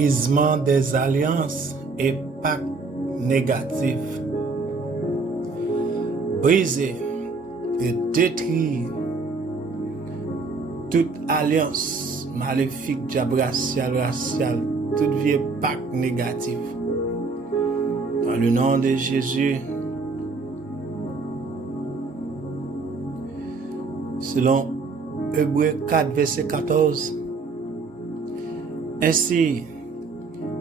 Brisement des alliances et pactes négatifs. Briser et détruire toute alliance maléfique, raciale, tout vieux pacte négatif. Dans le nom de Jésus, selon Hébreux 4, verset 14, ainsi,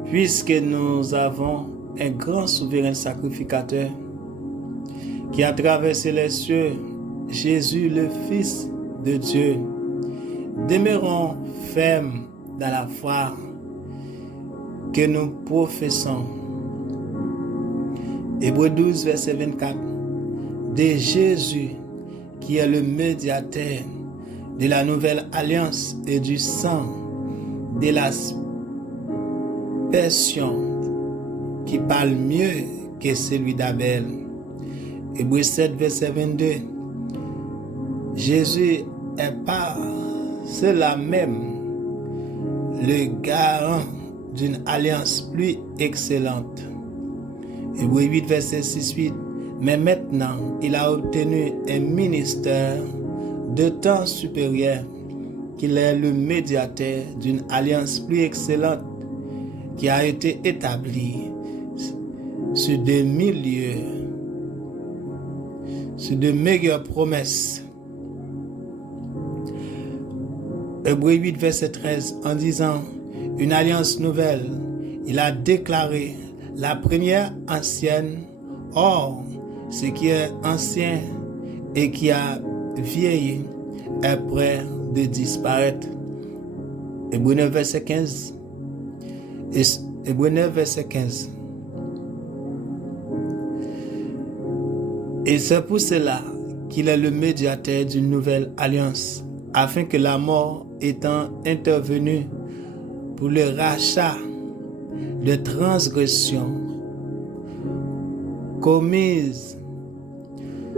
puisque nous avons un grand souverain sacrificateur qui a traversé les cieux, Jésus le Fils de Dieu, demeurons fermes dans la foi que nous professons. Hébreux 12, verset 24, de Jésus qui est le médiateur de la nouvelle alliance et du sang de l'aspersion qui parle mieux que celui d'Abel. Hébreux 7, verset 22. Jésus est par cela même le garant d'une alliance plus excellente. Hébreux 8, verset 6-8. Mais maintenant, il a obtenu un ministère de temps supérieur, qu'il est le médiateur d'une alliance plus excellente qui a été établie sur de meilleures promesses. Hébreux 8, verset 13, en disant une alliance nouvelle, il a déclaré la première ancienne. Or, ce qui est ancien et qui a vieilli est prêt de disparaître. Hébreux 9, verset 15. Hébreux 9, verset 15. Et c'est pour cela qu'il est le médiateur d'une nouvelle alliance, afin que la mort étant intervenue pour le rachat de transgressions commises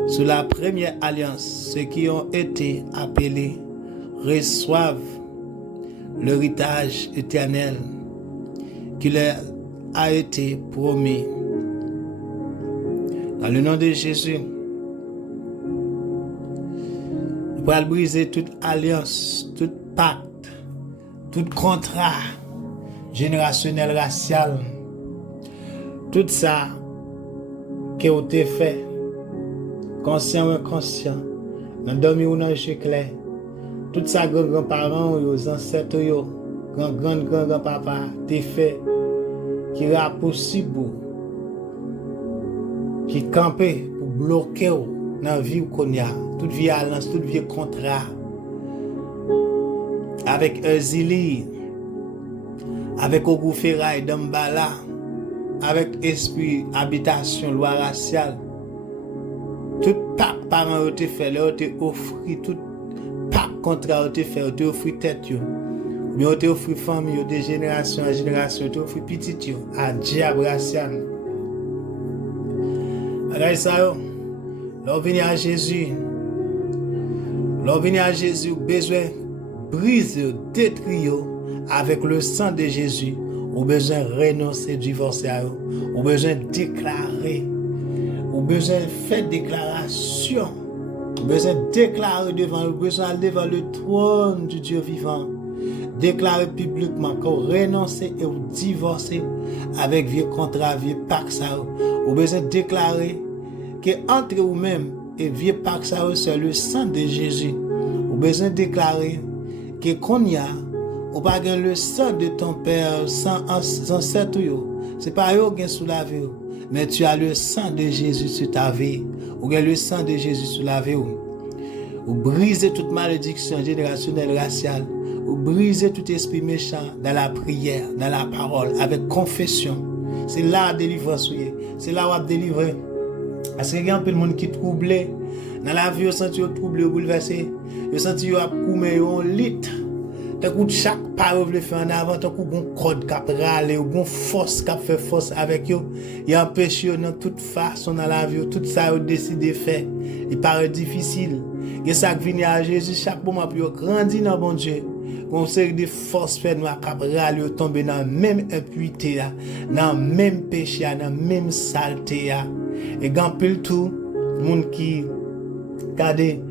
sous la première alliance, ceux qui ont été appelés reçoivent l'héritage éternel qui leur a été promis. Dans le nom de Jésus, nous allons briser toute alliance, tout pacte, tout contrat générationnel, racial, tout ça qui a été fait, conscient ou inconscient, dans le dormi ou dans le jeu clair, tout ça, grands-parents, aux ancêtres, grand-papa, t'es fait, qui est possible, qui campait pour bloquer dans la vie qu'on a, toute violence, tout vieux contrat, avec Erzili, avec Ogou Ferraille, Dambala, avec esprit, habitation, loi raciale, tout pacte parents ont été fait, ont été offert, tout pacte contrat ont été fait, ont été offert tête, mais ont été offert famille, de génération en génération, ont été offert petit, à diable racial. Regardez ça, l'on vient à Jésus, besoin de briser, détruire avec le sang de Jésus, ou besoin de renoncer, divorcer à eux, ou besoin de déclarer, ou besoin de faire déclaration, ou besoin de déclarer devant le trône du Dieu vivant, déclarer publiquement qu'on renonce et ou divorcer avec vieux contrat, vieux pacte ça, ou besoin de déclarer que entre vous-même et vieux pacte ça, c'est le sang de Jésus, ou besoin de déclarer que qu'on y a ou pas le sang de ton père sans ancêtre, c'est pas eux qui sous la vie, mais tu as le sang de Jésus sur ta vie, ou le sang de Jésus sur la vie, ou briser toute malédiction générationnelle raciale, ou briser tout esprit méchant dans la prière, dans la parole, avec confession. C'est là la délivrance, c'est là où on va délivrer. Parce qu'il y a un peu de monde qui est troublé dans la vie, on sent troublé, bouleversé, on sent qu'il y a un litre. Tant que chaque parole le fait en avant, tant que bon code cap râler ou bon force cap fait force avec eux, il empêche dans toute façon dans la vie, tout ça décidé faire. Il paraît difficile. Et ça qui vient à Jésus chaque moment pour grandir dans bon Dieu. qu'on série de force fait nous capable tomber dans même impureté là, dans même péché, dans même saleté là. Et grand pile tout monde qui regardez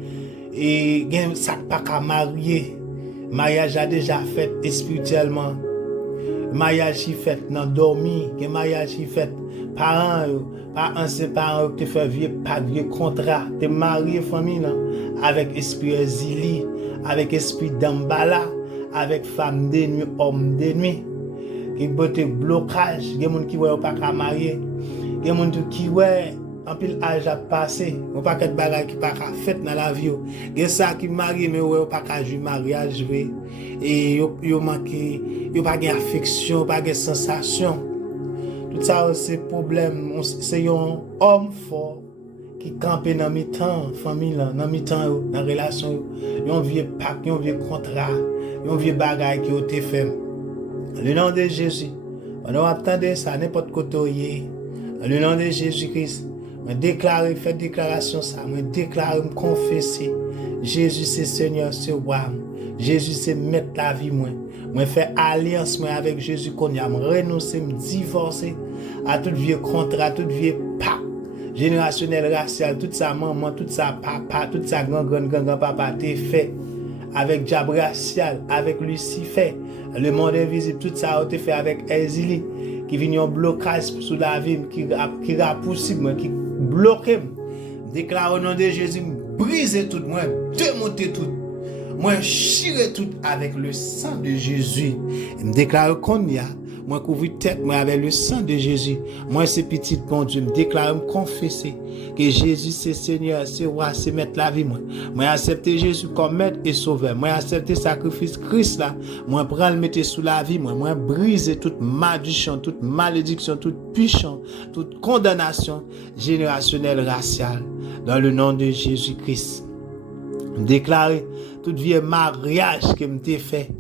et gen ça pas qu'à marier. Mariage a déjà fait spirituellement. Mariage qui fait dans dormi, gen mariage qui fait parents pas ancien parents qui fait vieux pas vieux contrat, te marié famille avec esprit exili, avec esprit d'embala, avec femme de nuit, homme de nuit. Qui botte blocage, gen moun qui ouais pas qu'à marier. Gen moun qui ouais en pile âge a passé, on pas quelque bagage qui pas fait dans la vie. Gen ça qui marie mais ouais pas qu'à jouer mariage et yo manqué, yo pas gain affection, pas gain sensation. Tout ça c'est problème, c'est un homme fort qui campe dans mi-temps famille là, dans mi-temps dans relation, yon vieux pacte, yon vieux contrat, yon vieux bagage qui ont été fait. Le nom de Jésus. On attendez ça n'importe côté. Le nom de Jésus-Christ. Je déclare, fais déclaration ça. Je déclare, me confesser. Jésus c'est Seigneur, c'est roi. Jésus c'est mettre la vie moi. Je fais alliance moi avec Jésus qu'on y a me renoncer, me divorcer à tout vieux contrat, tout vieux pacte générationnel racial, tout ça maman, tout ça papa, tout ça grand papa t'es fait avec diable racial, avec Lucifer, le monde invisible, tout ça a été fait avec Exili qui vient en blocage sous la vie qui repousse moi, qui bloque. Déclare au nom de Jésus, briser tout, moi démonter tout, moi chirer tout avec le sang de Jésus. Et me déclare qu'on y a, moi couvrir tête moi avec le sang de Jésus. Moi c'est petit bon Dieu, me déclare, me confesser que Jésus c'est Seigneur, c'est roi, c'est mettre la vie moi. Moi accepter Jésus comme maître et sauveur. Moi accepter sacrifice Christ là. Moi prendre le mettre sous la vie moi. Moi briser toute malédiction, toute malédiction, toute puissance, toute condamnation générationnelle raciale dans le nom de Jésus-Christ. Déclarer tout vieux mariage que m'était fait,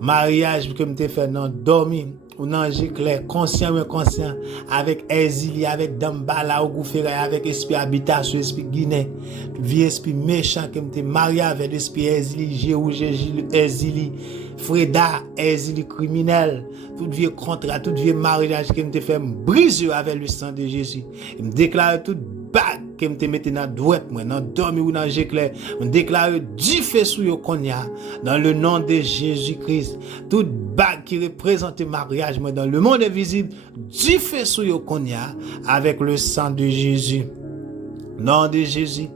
mariage que m'était fait dans dormi ou dans clair, conscient ou inconscient, avec Exili, avec Dambala ou Goufera, avec esprit habitation, esprit Guinée, tout vieux esprit méchant que m'était marié avec l'esprit Exili, Jéhu, Exili, Freda, Exili criminel, tout vieux contrat, tout vieux mariage que m'était fait briser avec le sang de Jésus. Il me déclare tout bague que me te mette dans droite moi dans dormi ou dans j'éclair on déclare du feu sur yo konya dans le nom de Jésus-Christ. Toute bague qui représente mariage moi dans le monde invisible, du feu sur yo konya avec le sang de Jésus. Nom de Jésus.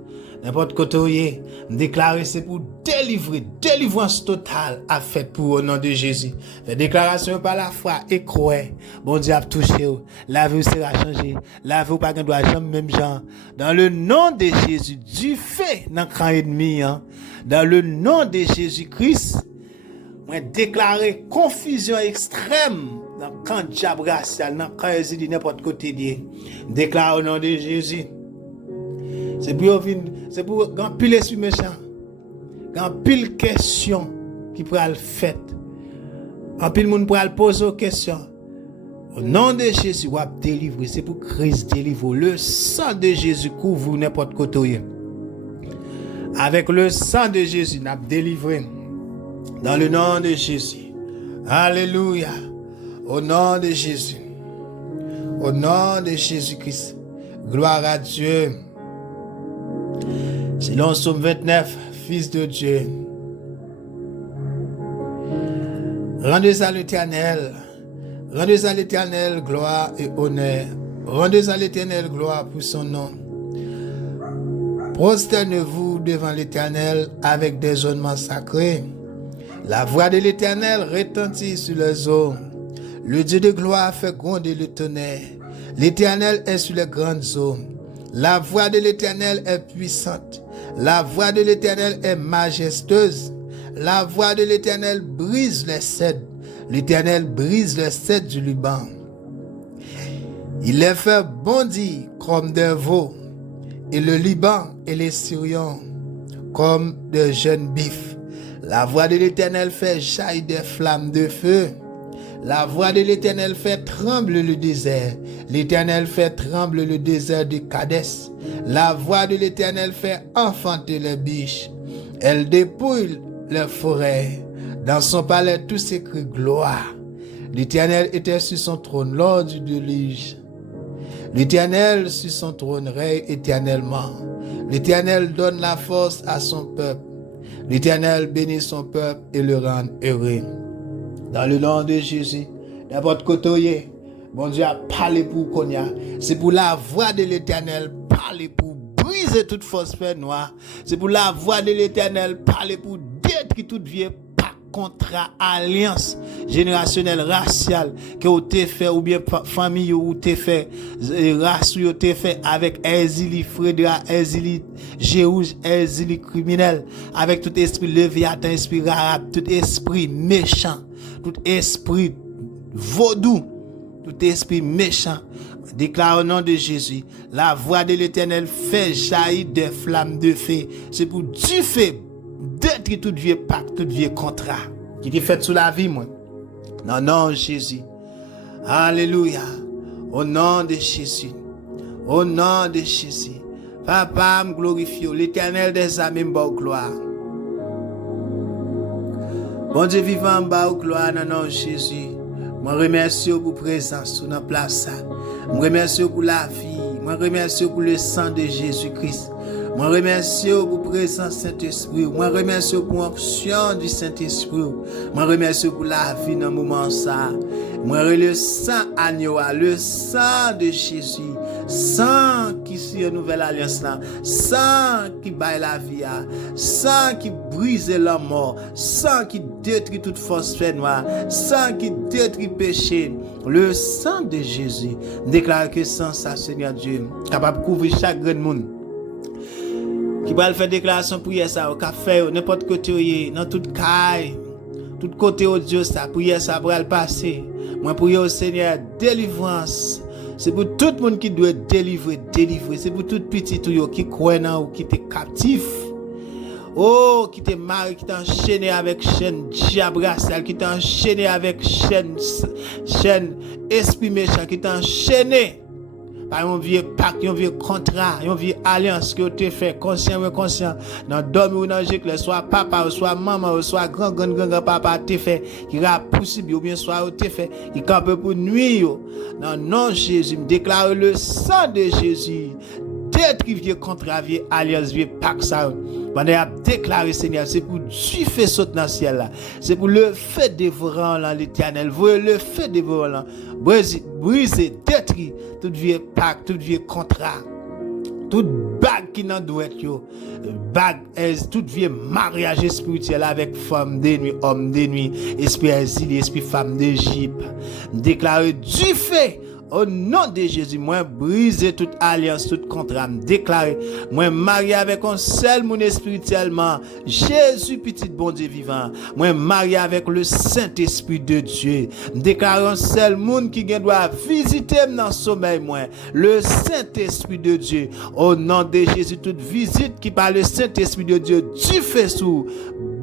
N'importe côté, déclarer c'est pour délivrer, délivrance totale à fait pour au nom de Jésus. Fait déclaration par la foi et croire. Bon Dieu a touché, la vie sera changée, la vie pas doit jamais même genre. Dans le nom de Jésus, du fait dans camp ennemi, dans le nom de Jésus-Christ, moi déclarer confusion extrême dans camp diable racial, dans camp exilé n'importe côté lié. Déclare au nom de Jésus. C'est pour grand pile esprit méchant, grand pile question qui pourra le faire. En pile monde pourra poser aux questions. Au nom de Jésus, on va délivrer. C'est pour Christ délivre. Le sang de Jésus couvre n'importe côté. Avec le sang de Jésus, on a délivré. Dans le nom de Jésus. Alléluia. Au nom de Jésus. Au nom de Jésus-Christ. Gloire à Dieu. Selon Psaume 29, Fils de Dieu, rendez à l'Éternel gloire et honneur, rendez à l'Éternel gloire pour son nom. Prosternez-vous devant l'Éternel avec des ornements sacrés. La voix de l'Éternel retentit sur les eaux. Le Dieu de gloire fait gronder le tonnerre. L'Éternel est sur les grandes eaux. La voix de l'Éternel est puissante. La voix de l'Éternel est majestueuse. La voix de l'Éternel brise les cèdres. L'Éternel brise les cèdres du Liban. Il les fait bondir comme des veaux. Et le Liban et les Syriens comme de jeunes bifs. La voix de l'Éternel fait jaillir des flammes de feu. La voix de l'Éternel fait trembler le désert. L'Éternel fait trembler le désert de Kadès. La voix de l'Éternel fait enfanter les biches. Elle dépouille les forêts Dans son palais, tout s'écrit gloire. L'Éternel était sur son trône lors du déluge. L'Éternel sur son trône règne éternellement. L'Éternel donne la force à son peuple. L'Éternel bénit son peuple et le rend heureux. Dans le nom de Jésus, n'importe côté, bon Dieu a parlé pour qu'on y a. C'est pour la voix de l'Éternel parler pour briser toute fausse fait noire. C'est pour la voix de l'Éternel parler pour détruire toute vieille contrat, alliance générationnelle, raciale que vous avez fait ou bien famille ou vous avez fait race ou vous avez fait avec exili Frédéric, exili Jérouge, exili criminel, avec tout esprit léviathan, esprit arabe, tout esprit méchant, tout esprit vaudou, tout esprit méchant. Déclare au nom de Jésus, la voix de l'Éternel fait jaillir des flammes de feu. C'est pour du feu détruire tout vieux pacte, tout vieux contrat qui est fait sous la vie, moi. Non, non, Jésus. Alléluia. Au nom de Jésus. Au nom de Jésus. Papa, me glorifie. L'Éternel des armées me bat gloire. Bon Dieu vivant, me bat gloire. Non, non, Jésus. Je remercie pour la présence dans la place. Je remercie pour la vie. Je remercie pour le sang de Jésus-Christ. Je remercie pour la présence du Saint-Esprit. Je remercie pour l'option du Saint-Esprit. Je remercie pour la vie dans le moment ça. Je le sang agneau, le sang de Jésus. Sang qui sur une nouvelle alliance là. Sang qui baille la vie. Sang qui brise la mort. Sang qui détruit toute force fait noire. Sang qui détruit péché. Le sang de Jésus déclare que sans ça, Seigneur Dieu, capable de couvrir chaque grand monde. Qui va faire déclaration pour ça, au café, n'importe côté, dans toute caille, tout côté au Dieu, ça, pour ça, pour le passer. Moi, pour au Seigneur, délivrance. C'est pour tout le monde qui doit délivrer. C'est pour tout petit qui croit ou qui est captif. Oh, qui t'est marié, qui t'a enchaîné avec chaîne diabracale, qui t'a enchaîné avec chaîne esprit méchant, qui t'a enchaîné par un vieux pacte, un vieux contrat, une vieille alliance que tu fait, conscient ou inconscient, dans dormir ou dans le soit papa, ou soit maman, ou soit grand papa, tu fait, qui a possible, ou bien soit tu fait, qui campe pour nuire. Dans non Jésus, me déclare le sang de Jésus. Détruire vieux contrat, vieux alliance, vieux pacte ça. On a déclaré, Seigneur, c'est pour du feu sauter dans le ciel là. C'est pour le feu dévorant là, l'Éternel. Voyez le feu dévorant là. Briser, détruire tout vieux pacte, tout vieux contrat. Toute bague qui n'en doit être yo. Bague, tout vieux mariage spirituel avec femme de nuit, homme de nuit, esprit exilé, esprit femme d'Égypte. Déclarer du feu. Au nom de Jésus, moi briser toute alliance, tout contrat, me déclarer, moi marié avec un seul monde spirituellement, Jésus petit bon Dieu vivant, moi marié avec le Saint-Esprit de Dieu, me déclarer un seul monde qui doit visiter dans le sommeil, moi, le Saint-Esprit de Dieu. Au nom de Jésus, toute visite qui par le Saint-Esprit de Dieu, tu fais sous,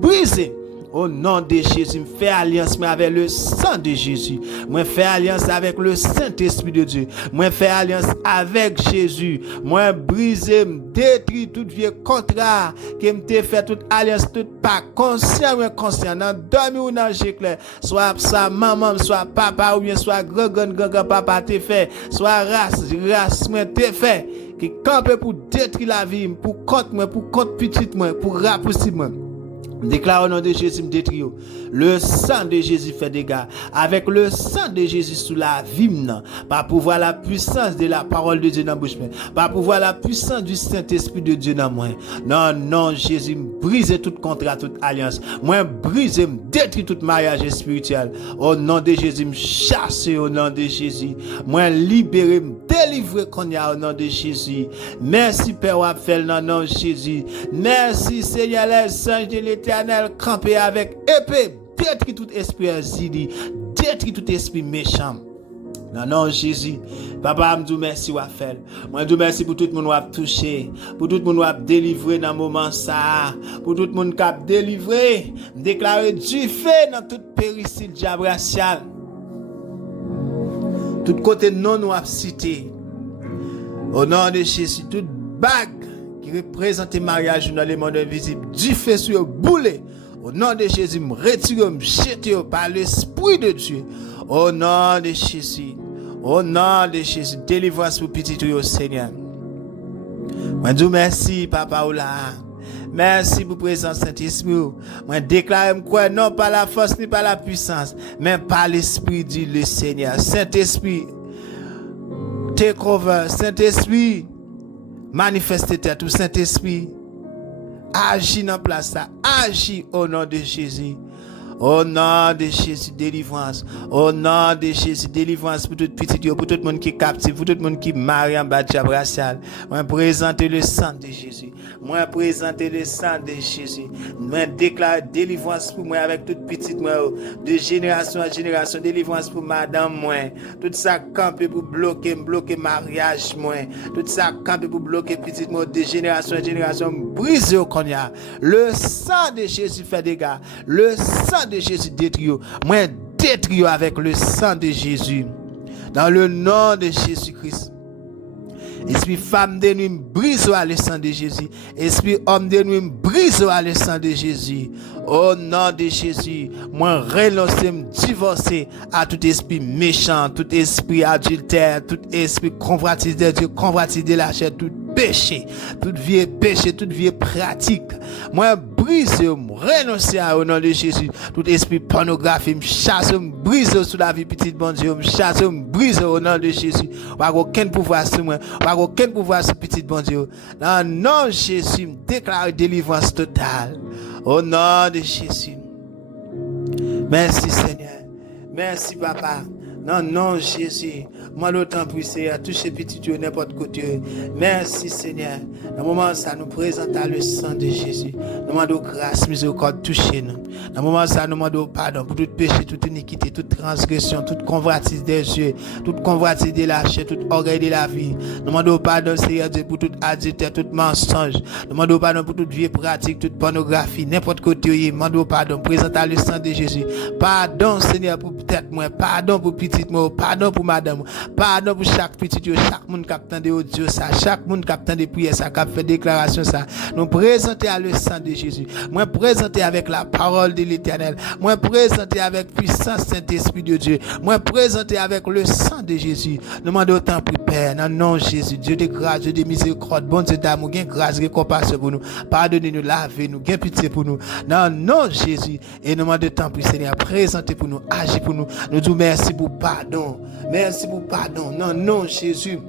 briser. Au nom de Jésus, je fais alliance avec le sang de Jésus. Moi, fais alliance avec le Saint-Esprit de Dieu. Moi, fais alliance avec Jésus. Moi, briser, détruire tout vieux contrat qui me fait toute alliance, tout pas conscient ou inconscient. Dans dormir ou dans l'éclair. Soit sa maman, soit papa ou bien soit grand papa te fait. Soit race, moi te fait. Qui campe pour détruire la vie, pour contre moi, pour contre petite moi, pour rapousser moi. Déclare au nom de Jésus, me détruit. Le sang de Jésus fait dégâts. Avec le sang de Jésus sous la vie, pas pouvoir la puissance de la parole de Dieu dans la bouche, pas pouvoir la puissance du Saint-Esprit de Dieu dans moi. Non, non, Jésus, me brise tout contrat, toute alliance. Moi, brise, me détruit tout mariage spirituel. Au nom de Jésus, me chasse au nom de Jésus. Moi, libérer, me délivrer qu'on y a au nom de Jésus. Merci, Père Wapfel, dans le nom de Jésus. Merci, Seigneur, les anges de l'Éternel. Camper avec épée, détruit tout esprit exilé, détruit tout esprit méchant. Non, non, Jésus. Papa, je dis merci, Wafel. Moi, je dis merci pour tout le monde qui a touché, pour tout le monde qui a délivré dans le moment ça, pour tout le monde qui a délivré, déclaré du feu dans toute péricile diabratiale. Tout côté non nous a cité. Au nom de Jésus, toute bague qui représente le mariage dans les mondes invisibles, du feu sur boulet Au nom de Jésus, me retire, me jette par l'Esprit de Dieu. Au nom de Jésus. Au nom de Jésus, délivrance pour petit au Seigneur. Moi, dis merci, Papa Oula. Merci pour la présence Saint-Esprit. Moi, déclare quoi, non pas la force ni pas la puissance, mais par l'Esprit du le Seigneur. Saint-Esprit, take over. Saint-Esprit, manifeste-toi tout. Saint-Esprit, agis dans la place, agis au nom de Jésus. Au nom de Jésus, délivrance. Au nom de Jésus, délivrance pour tout petit Dieu, pour tout le monde qui est captif, pour tout le monde qui est marié en bas de racial. Moi, présenter le sang de Jésus. Moi, présenter le sang de Jésus. Moi, déclare délivrance pour moi avec toute petite moi, de génération en génération. Délivrance pour madame, moi. Tout ça campé pour bloquer mariage, moi. Tout ça campé pour bloquer petite moi, de génération en génération. Brise au cognac. Le sang de Jésus fait dégâts. Le sang de Jésus détruit. Moi, détruit avec le sang de Jésus. Dans le nom de Jésus-Christ. Esprit femme de nous, brise le sang de Jésus. Esprit homme de nous, brise le sang de Jésus. Au nom de Jésus, moi renoncer, me divorcer à tout esprit méchant, tout esprit adultère, tout esprit convoitise de Dieu, convoitise de la chair, tout péché, toute vie péché, toute vie pratique. Moi brise, renoncer au nom de Jésus. Tout esprit pornographie, me chasse, me brise sur la vie petite bon Dieu, me chasse, me brise au nom de Jésus. Pas aucun pouvoir sur moi, pas aucun pouvoir sur petite bon Dieu. Dans le nom de Jésus, me déclare délivrance totale. Au nom de Jésus. Merci Seigneur. Merci Papa. Non, non, Jésus. Moi, l'autant puissé à toucher petit Dieu n'importe côté. Merci, Seigneur. Dans le moment où ça nous présente le sang de Jésus. Nous demandons grâce, miséricorde, touchez-nous. Dans le moment où ça nous demandons pardon pour tout péché, toute iniquité, toute transgression, toute convoitise des yeux, toute convoitise de la chair, toute orgueil de la vie. Nous demandons pardon, Seigneur Dieu, pour tout adultère, tout mensonge. Nous demandons pardon pour toute vie pratique, toute pornographie, n'importe côté. Nous demandons pardon, présente le sang de Jésus. Pardon, Seigneur, pour peut-être moi. Pardon pour petite moi. Pardon pour madame. Pardon pour chaque petit Dieu, chaque monde qui attend de audio ça, chaque monde qui attend de prières ça, qui a fait déclaration ça. Nous présenter à le sang de Jésus. Moi présenter avec la parole de l'Éternel. Moi présenter avec puissance Saint-Esprit de Dieu. Moi présenter avec le sang de Jésus. Nous demandons autant pour Père, dans le nom de Jésus, Dieu de grâce, Dieu de miséricorde, bon Dieu d'amour, gain grâce, gain compassion pour nous. Pardonnez-nous, lavez-nous, gain pitié pour nous. Dans le nom de Jésus, et nous demandons autant pour Seigneur, présenter pour nous, agir pour nous. Nous disons merci pour pardon. Merci pour pardon. Non, non, Jésus.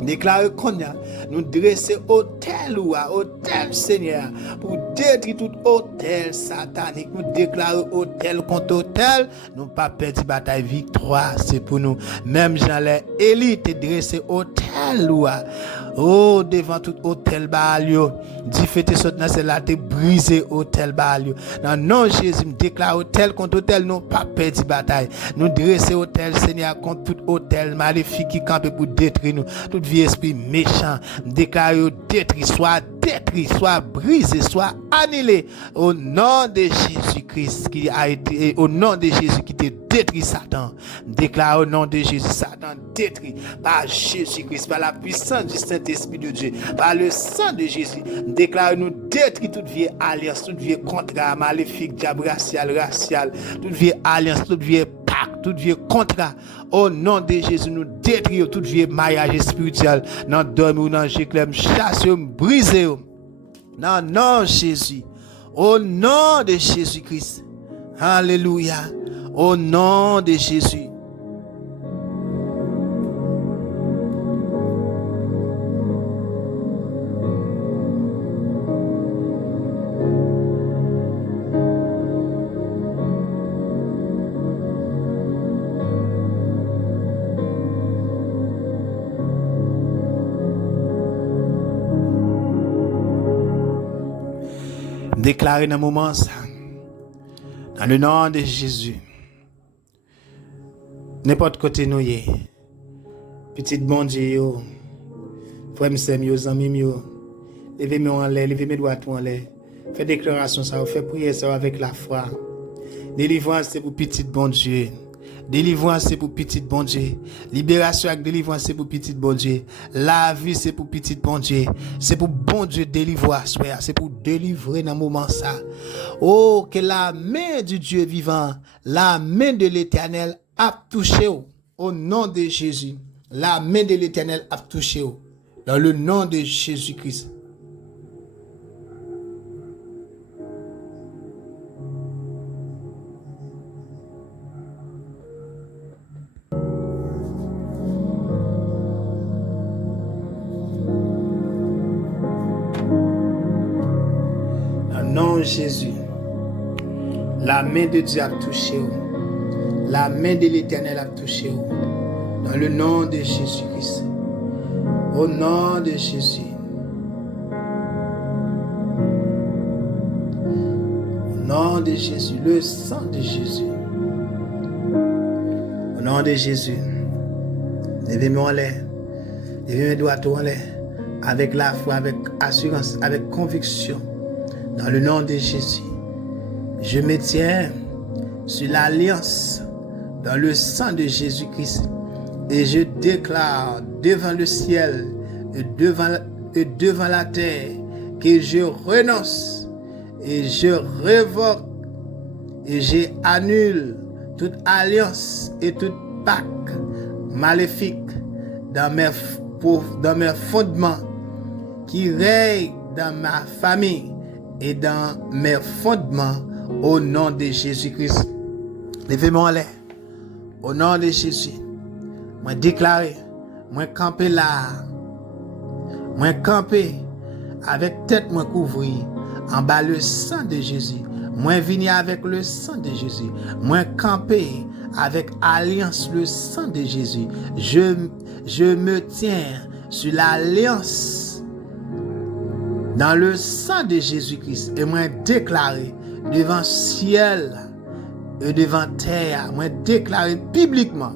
Déclare qu'on a nous dresser hôtel ou à hôtel Seigneur pour détruire tout hôtel satanique. Nous déclarer hôtel contre hôtel. Nous pas perdre bataille victoire. C'est pour nous. Même Jean les élites dresser hôtel ou à oh devant tout hôtel balio. Dit fête saute dans c'est là te briser hôtel balio. Dans non Jésus me déclare hôtel contre hôtel. Nous pas perdre bataille. Nous dresser hôtel Seigneur contre tout hôtel maléfique qui campe pour détruire nous. Tout vie esprit méchant, déclare détruit, soit brisé, soit annulé au nom de Jésus-Christ qui a été, au nom de Jésus qui te détruit Satan. Déclare au nom de Jésus, Satan détruit par Jésus-Christ, par la puissance du Saint-Esprit de Dieu, par le sang de Jésus. Déclare nous détruit toute vieille alliance, toute vieille contrat maléfique, diable racial, toute vieille alliance, toute vieille pacte, toute vieille contrat. Au nom de Jésus, nous détruisons toute vieille maillage spirituel. Dans dormir ou dans j'éclaire, chasse, briser. Dans le nom de Jésus. Au nom de Jésus-Christ. Alléluia. Au nom de Jésus. Déclarer dans le moment ça, dans le nom de Jésus, n'importe côté nous y est, petite bon Dieu, frère mes amis, levez-moi en l'air, levez mes doigts en l'air, faites déclaration ça, faites prière ça avec la foi. Délivrance c'est pour petite bon Dieu. Délivrance c'est pour petit bon Dieu. Libération avec délivrance c'est pour petit bon Dieu. La vie c'est pour petit bon Dieu. C'est pour bon Dieu délivrer, c'est pour délivrer dans le moment ça. Oh, que la main du Dieu vivant, la main de l'Éternel a touché au nom de Jésus. La main de l'Éternel a touché dans le nom de Jésus-Christ. Non, Jésus, la main de Dieu a touché. La main de l'Éternel a touché. Dans le nom de Jésus-Christ. Au nom de Jésus. Au nom de Jésus. Le sang de Jésus. Au nom de Jésus. Levez-moi en l'air. Levez mes doigts en l'air. Avec la foi, avec assurance, avec conviction. Dans le nom de Jésus, je me tiens sur l'alliance dans le sang de Jésus-Christ et je déclare devant le ciel et devant la terre que je renonce et je révoque et j'annule toute alliance et toute pacte maléfique dans mes fondements qui règnent dans ma famille et dans mes fondements au nom de Jésus-Christ. Levez-moi en l'air. Au nom de Jésus. Moi déclarer, moi camper là. Moi camper avec tête moi couvrir en bas le sang de Jésus. Moi venir avec le sang de Jésus. Moi camper avec alliance le sang de Jésus. Je me tiens sur l'alliance dans le sang de Jésus-Christ, et moi déclaré devant ciel et devant terre, moi déclaré publiquement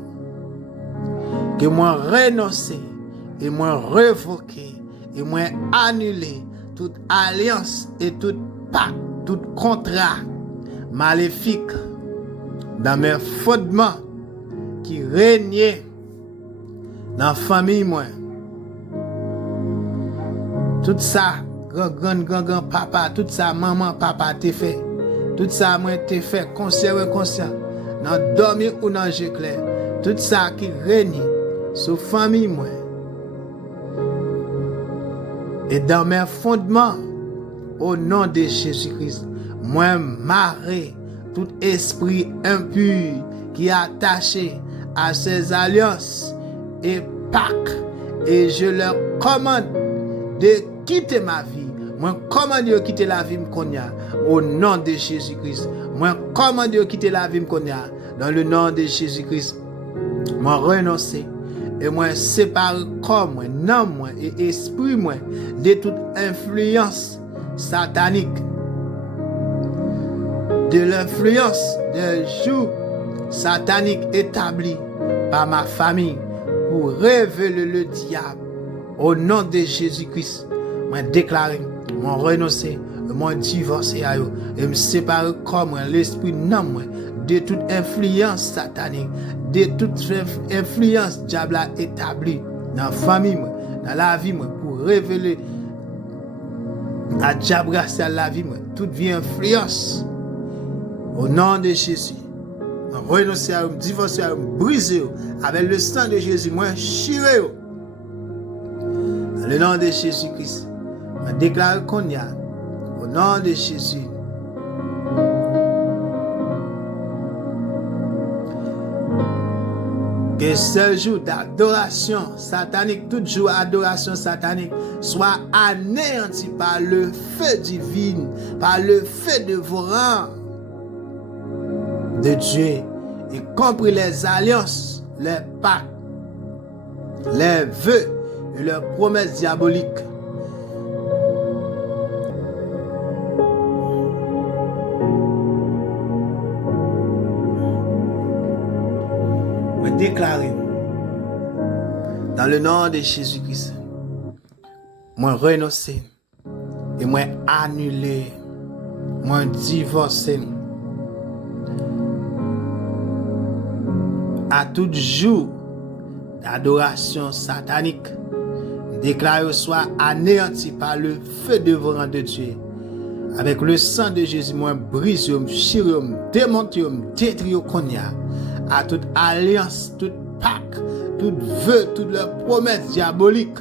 que moi renoncer et moi révoquer et moi annuler toute alliance et tout pacte, tout contrat maléfique dans mes fondements qui régnaient dans la famille moi. Tout ça grand papa, tout ça maman papa t'es fait. Tout ça moi t'es fait conscient ou inconscient. Dans dormir ou dans jeu clair. Tout ça qui règne sur famille moi. Et dans mes fondements au nom de Jésus-Christ, moi marrer tout esprit impur qui est attaché à ces alliances et pactes et je leur commande de quitter ma vie. Moi commande de quitter la vie m'konya au nom de Jésus-Christ. Moi commande de quitter la vie m'konya dans le nom de Jésus-Christ. Moi renoncer et moi séparer corps moi, non moi et esprit moi de toute influence satanique, de l'influence des jours sataniques établis par ma famille pour révéler le diable. Au nom de Jésus-Christ, moi déclarer, moi renoncer, moi divorcer et me séparer comme l'esprit non moi de toute influence satanique, de toute influence diable établie dans la famille, dans la vie pour révéler à diable à la vie, toute vie influence. Au nom de Jésus, moi renoncer à me divorcer, à me briser avec le sang de Jésus, moi chirer. Dans le nom de Jésus-Christ, je déclare qu'on y a, au nom de Jésus. Que ce jour d'adoration satanique, tout jour d'adoration satanique, soit anéanti par le feu divin, par le feu dévorant de Dieu, y compris les alliances, les pactes, les vœux et leurs promesses diaboliques. Déclarer dans le nom de Jésus-Christ, moi renoncer et moi annuler, moi divorcer à tout jour d'adoration satanique, déclare soit anéanti par le feu dévorant de Dieu. Avec le sang de Jésus, moi brise, chire, démonte, détruit qu'on y a à toute alliance, toute pacte, tout vœu, toute leur promesse diabolique.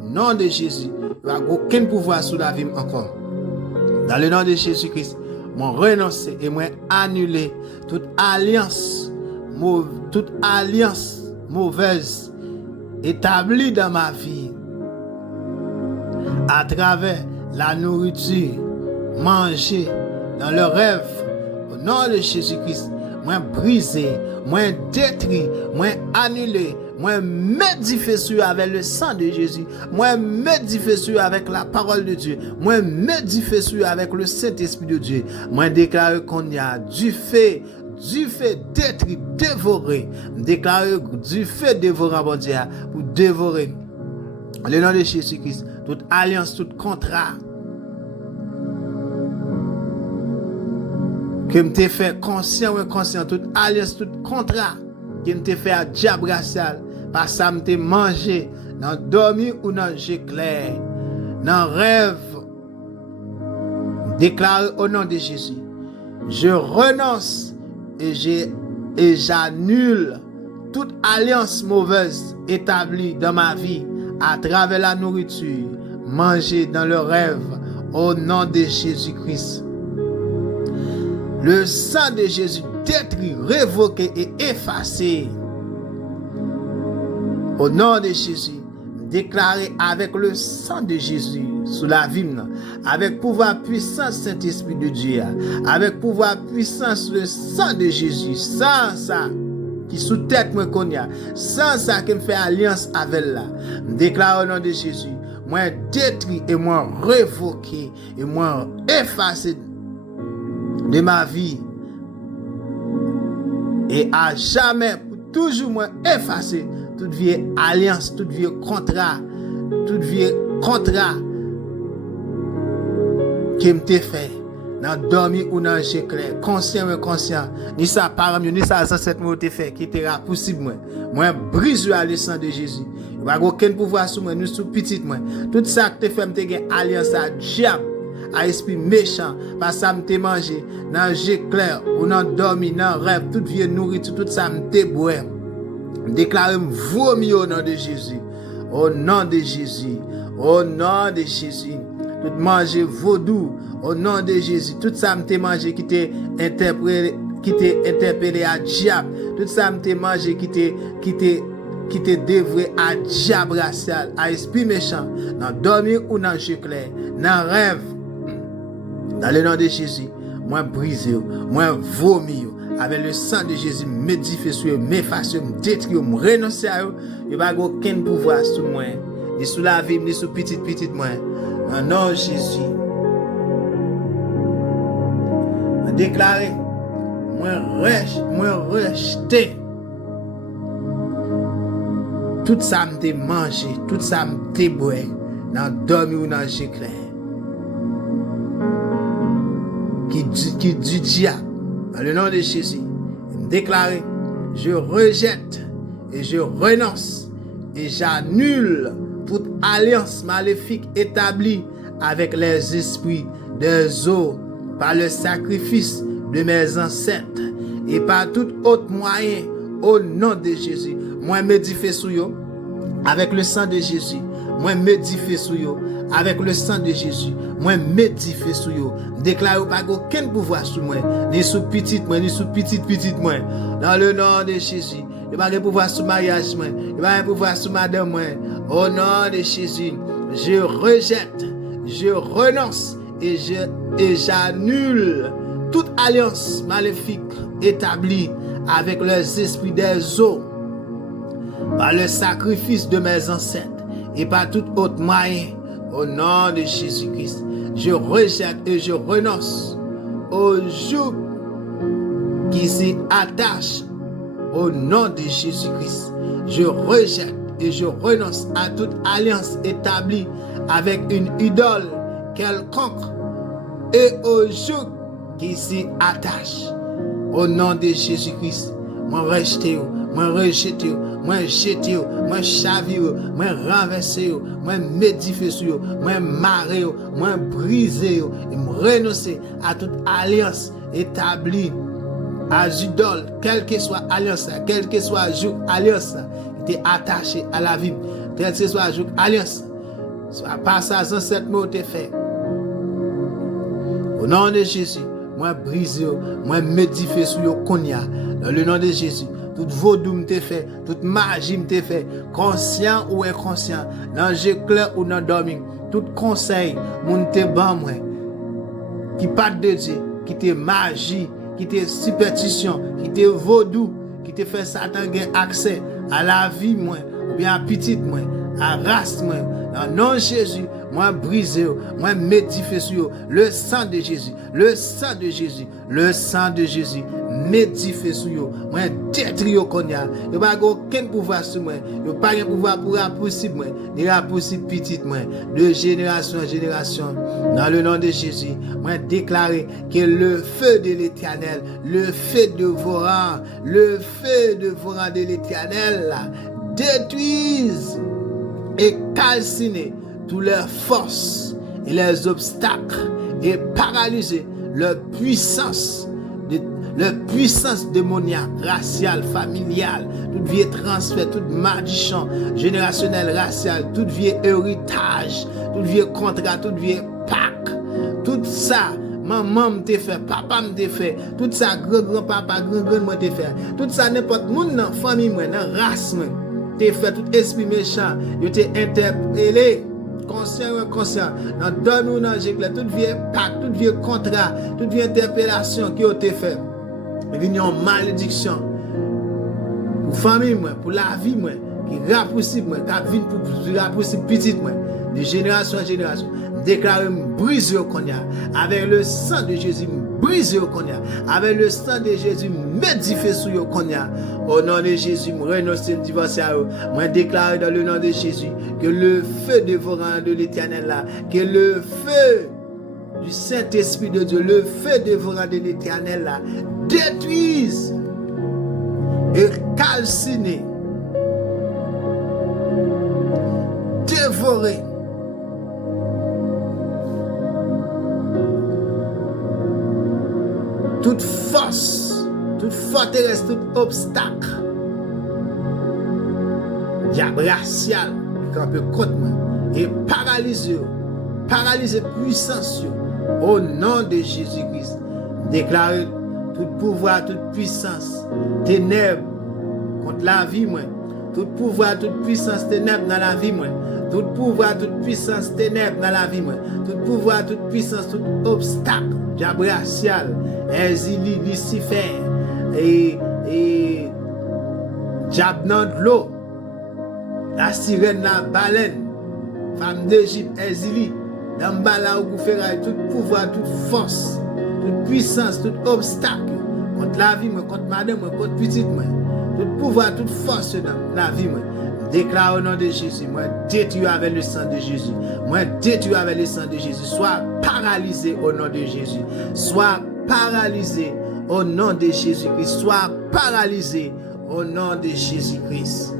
Au nom de Jésus, il n'y a aucun pouvoir sur la vie encore. Dans le nom de Jésus-Christ, moi renoncer et moi annuler toute alliance mauvaise établie dans ma vie à travers la nourriture, manger dans le rêve. Au nom de Jésus-Christ, moi briser, moi détruire, moi annuler, moi m'édifier sur avec le sang de Jésus, moi m'édifier sur avec la parole de Dieu, moi m'édifier sur avec le Saint-Esprit de Dieu. Moi déclare qu'on y a du feu détruit, dévoré, déclare du feu dévorant bon Dieu pour dévorer. Le nom de Jésus-Christ, toute alliance, tout contrat que me te fait conscient ou inconscient, toute alliance, tout contrat que me te fait à diable racial, parce que ça me te mangé dans dormi ou dans jeu clair, dans rêve, déclaré au nom de Jésus. Je renonce et j'annule toute alliance mauvaise établie dans ma vie à travers la nourriture, manger dans le rêve, au nom de Jésus-Christ. Le sang de Jésus détruit, révoqué et effacé. Au nom de Jésus, déclaré avec le sang de Jésus sous la vie, avec pouvoir puissant Saint-Esprit de Dieu, avec pouvoir puissance le sang de Jésus, sans ça qui sous tête moi qu'on y a, sans ça qui me fait alliance avec là, déclare au nom de Jésus, moi détruit et moi révoqué et moi effacé de ma vie et à jamais pour toujours moi effacer toute vieille alliance, toute vieille contrat qui me fait dans dormir ou dans jeu clair, conscient ou inconscient, ni ça par ni ça cette moi te fait qui était possible moi brise le sang de Jésus. Il n'y a aucun pouvoir sur moi, nous sous petit moi. Tout ça que te fait me te alliance à diable, à esprit méchant, parce que ça me te mangé dans jeu clair ou dans dormir dans rêve, toute vieille nourriture, tout ça me te boire. Déclarez vomi au nom de Jésus. Au nom de Jésus. Au nom de Jésus. Tout manger vaudou. Au nom de Jésus. Tout ça me mangé qui t'est interpellé à diable. Tout ça me mangé qui t'est dévré à diable racial, à esprit méchant. Dans dormir ou dans jeu clair. Dans rêve. Dans le nom de Jésus. Moi brisé. Moi vomi. Avec le sang de Jésus, m'édifier sur eux, m'effacer, me détruire, me renoncer à eux. Il n'y a aucun pouvoir sur moi, ni sur la vie, ni sur petite moi. Dans le nom de Jésus, je déclare, moi rejeter tout ça me mangé, tout ça me boire, dans dormir ou dans le jeu clair. Qui du diable. Dans le nom de Jésus, déclaré, je rejette et je renonce et j'annule toute alliance maléfique établie avec les esprits des eaux par le sacrifice de mes ancêtres et par tout autre moyen au nom de Jésus. Moi, m'édifier sur eux avec le sang de Jésus. Moi, m'édifier sur eux avec le sang de Jésus. Moi, m'édifier sur eux. Déclare pas aucun pouvoir sur moi, ni sur petite moi, ni sur petite moi. Dans le nom de Jésus. Il n'y a pas de pouvoir sur mariage moi. Il n'y a pas de pouvoir sur madame moi. Au nom de Jésus, je rejette, je renonce et j'annule toute alliance maléfique établie avec les esprits des eaux par le sacrifice de mes ancêtres et par tout autre moyen. Au nom de Jésus-Christ, je rejette et je renonce au joug qui s'y attache. Au nom de Jésus-Christ, je rejette et je renonce à toute alliance établie avec une idole quelconque et au joug qui s'y attache. Au nom de Jésus-Christ, moi rejeté, moi rejeté, moi jeté, moi chaviré, moi renversé, moi médifé sur, moi marré, moi brisé, et me renoncer à toute alliance établie à Judol, quelle que soit alliance, quelle que soit alliance qui est attachée à la vie, quelle que soit alliance, soit par ça, sans cette mot t'es fait. Au nom de Jésus, moi brisé, moi médifé sur yo konya. Dans le nom de Jésus, toute vaudou m'te fait, toute magie m'te fait, conscient ou inconscient, dans jeu clair ou dans dormi, tout conseil, moun te ban moi, qui pas de Dieu, qui te magie, qui te superstition, qui te vaudou, qui te fait Satan gain accès à la vie moi, ou bien à petite moi, à race moi, dans le nom de Jésus, moi brisé, moi médifé sur le sang de Jésus, le sang de Jésus, le sang de Jésus, médifé sur yo, moi détruit yo konya, yo pas aucun pouvoir sur moi, yo pas un pouvoir pour raccourcir moi, ni raccourcir petite moi, de génération en génération, dans le nom de Jésus, moi déclarer que le feu de l'Éternel, le feu dévorant de l'Éternel détruise et calciner toutes leurs forces et leurs obstacles et paralyser leur puissance démoniaque, raciale, familiale, toute vie transfert, toute malédiction générationnelle, raciale, toute vie héritage, toute vie contrat, toute vie pacte, tout ça, maman m'a fait, papa m'a fait, tout ça, grand-papa, grand-grand m'a fait, tout ça, n'importe monde dans la famille, dans la race, t'es fait tout esprit méchant, yo t'es interpellé, conscient ou inconscient, dans dormi ou dans l'église, toute vie pacte, toute vie contrat, toute vie interpellation qui a été fait. Il y a une malédiction pour famille, pour la vie, qui est possible, qui vient pour possible petite, de génération en génération. Déclarer briser au Konya, avec le sang de Jésus, briser au Konya, avec le sang de Jésus, médifier sur le Konya. Au nom de Jésus, je renonce le divorce à eux. Je déclare dans le nom de Jésus que le feu dévorant de l'Éternel là, que le feu du Saint-Esprit de Dieu, le feu dévorant de l'Éternel là, détruise et calcine, dévorer toute force, toute forteresse, tout obstacle diable racial qui peut contre moi et paralyser puissance au nom de Jésus-Christ. Déclarer tout pouvoir, toute puissance, ténèbres contre la vie, moi. Tout pouvoir, toute puissance, ténèbres dans la vie, moi. Tout pouvoir, toute puissance, ténèbres dans la vie, moi. Tout pouvoir, toute puissance, tout obstacle, diable racial, Ezili, Lucifer, et diable dans de l'eau, la sirène, la baleine, femme d'Égypte, Ezili, dans bala ou ferraille, tout pouvoir, toute force, toute puissance, tout obstacle contre la vie, contre madame, contre petite, tout pouvoir, toute force dans la vie, déclare au nom de Jésus, moi détruis avec le sang de Jésus, moi détruis avec le sang de Jésus, sois paralysé au nom de Jésus, sois paralysé au nom de Jésus-Christ, sois paralysé au nom de Jésus-Christ.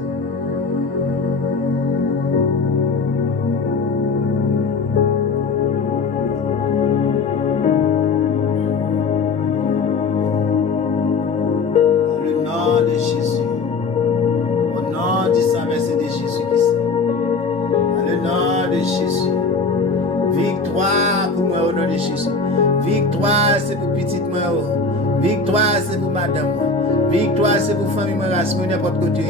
Victoire, c'est pour famille, race, n'importe côté.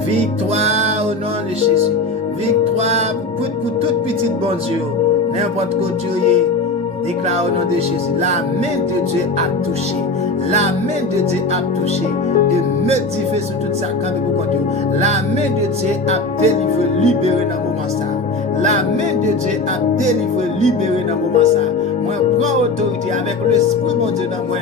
Victoire au nom de Jésus. Victoire pour toute petite bon Dieu. N'importe côté. Déclare au nom de Jésus. La main de Dieu a touché. La main de Dieu a touché. Et modifié sur toute sa carte pour Dieu. La main de Dieu a délivré, libéré dans le moment ça. La main de Dieu a délivré, libéré dans le moment ça. Moi, prends autorité avec l'Esprit mon Dieu dans moi.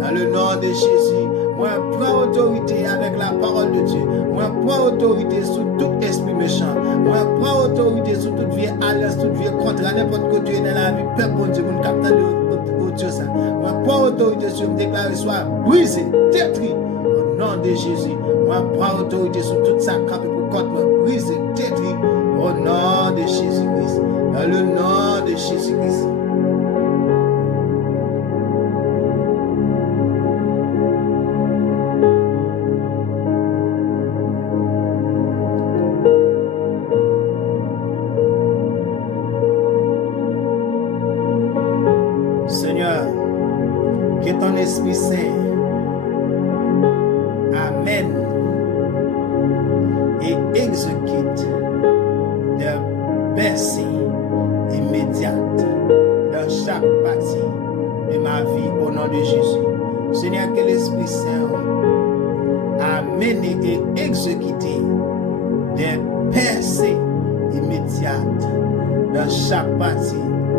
Dans le nom de Jésus. Moi, prends autorité avec la parole de Dieu. Moi, prends autorité sur tout esprit méchant. Moi, prends autorité sur toute vie alliance, toute vie contre n'importe quoi Dieu dans la vie. Peuple bon Dieu, mon capitaine de Dieu ça. Moi, prends autorité sur me déclarer soit brisé, détruit. Au nom de Jésus. Moi, prends autorité sur toute sa cape pour contre me briser, détruire. Au nom de Jésus-Christ. Dans le nom de Jésus-Christ. Seigneur, que ton Esprit Saint amène et exécute des percées immédiates dans chaque partie de ma vie au nom de Jésus. Seigneur, que l'Esprit Saint amène et exécute des percées immédiates dans chaque partie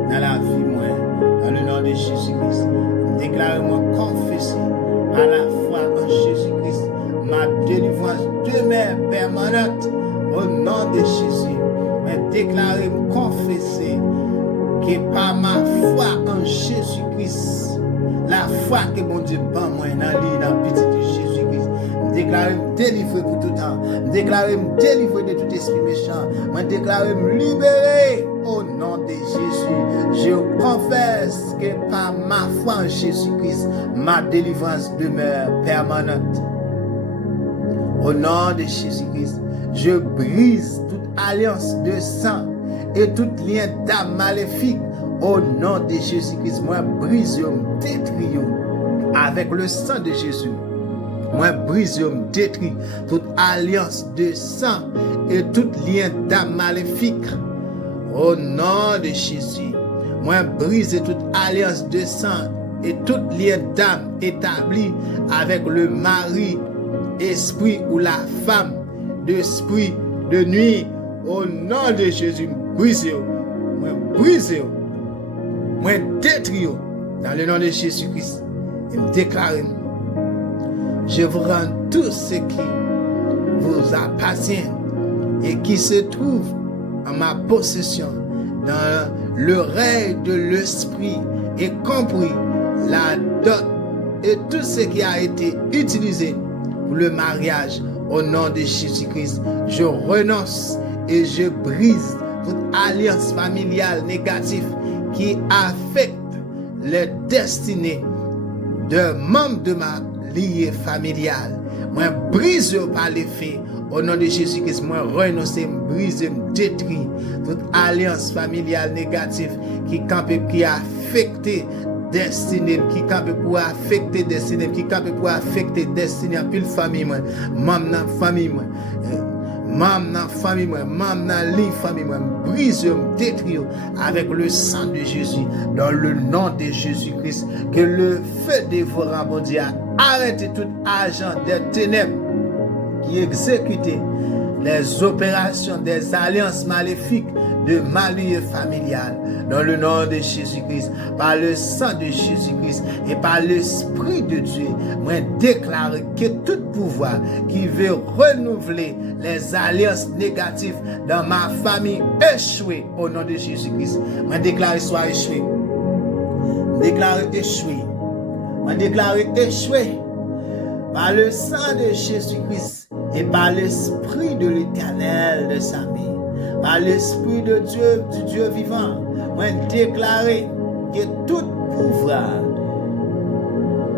dans la vie moi. Dans le nom de Jésus-Christ, déclarez-moi confesser à la foi en Jésus-Christ ma délivrance demeure permanente au nom de Jésus. Mais déclarez-moi confesser que par ma foi en Jésus-Christ, la foi que mon Dieu ban moi dans le petit de Jésus-Christ, déclarez-moi délivré pour tout temps, déclarez-moi délivré de tout esprit méchant, moi déclarez-moi libéré au nom de Jésus. Je confesse que par ma foi en Jésus-Christ, ma délivrance demeure permanente. Au nom de Jésus-Christ, je brise toute alliance de sang et tout lien d'âme maléfique. Au nom de Jésus-Christ, moi brise, détruis avec le sang de Jésus. Moi brise, détruis toute alliance de sang et tout lien d'âme maléfique. Au nom de Jésus, moi brise toute alliance de sang et tout lien d'âme établi avec le mari, esprit ou la femme d'esprit de nuit. Au nom de Jésus, brise, moi détruis dans le nom de Jésus-Christ. Et me déclare, je vous rends tout ce qui vous appartient et qui se trouve en ma possession dans le règne de l'esprit, y compris la dot et tout ce qui a été utilisé pour le mariage. Au nom de Jésus-Christ, je renonce et je brise toute alliance familiale négative qui affecte les destinées de membres de ma lignée familiale. Moi brise par les faits. Au nom de Jésus-Christ, moi renonce, brise, détruis toute alliance familiale négative qui affecte destinée, qui pour affecter destinée, qui pour affecter destinée en pile famille moi, membre dans famille moi, membre dans famille moi, membre dans lit famille moi, brise, détruis avec le sang de Jésus, dans le nom de Jésus-Christ. Que le feu dévorant mon Dieu arrête tout agent des ténèbres qui exécutait les opérations des alliances maléfiques de malheur familial. Dans le nom de Jésus-Christ, par le sang de Jésus-Christ et par l'Esprit de Dieu, moi déclare que tout pouvoir qui veut renouveler les alliances négatives dans ma famille échoué au nom de Jésus-Christ. Moi déclare soit échoué. Déclare échoué. Moi déclare échoué par le sang de Jésus-Christ et par l'Esprit de l'Éternel de sa mère, par l'Esprit de Dieu, du Dieu vivant, moi déclarer que tout pouvoir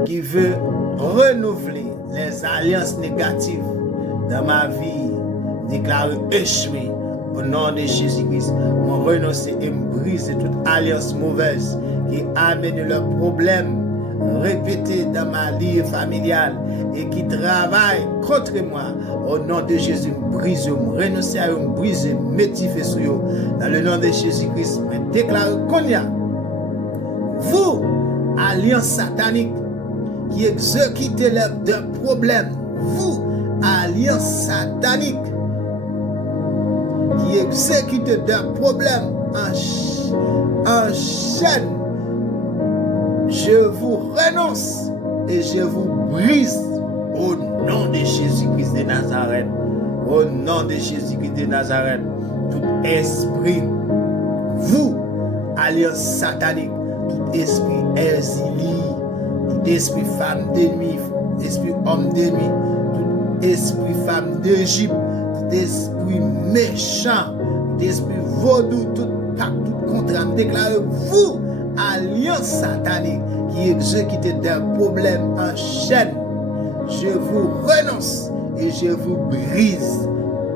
qui veut renouveler les alliances négatives dans ma vie, déclare échoué au nom de Jésus-Christ. Moi renoncer et me briser toute alliance mauvaise qui amène le problème répété dans ma vie familiale et qui travaille contre moi. Au nom de Jésus, brise, renoncer à me briser, métifier sur eux. Dans le nom de Jésus-Christ, je déclare qu'on y a, vous, alliance satanique, qui exécutez les problèmes, vous, alliance satanique, qui exécutez des problèmes en chaîne, je vous renonce et je vous brise au nom de Jésus-Christ de Nazareth. Au nom de Jésus-Christ de Nazareth, tout esprit, vous, alliance satanique, tout esprit exilé, tout esprit femme d'ennemi, esprit homme de nuit, tout esprit femme d'Égypte, tout esprit méchant, tout esprit vaudou, tout pacte, tout contrat, déclarez vous, alliance satanique qui exécute des problèmes en chaîne. Je vous renonce et je vous brise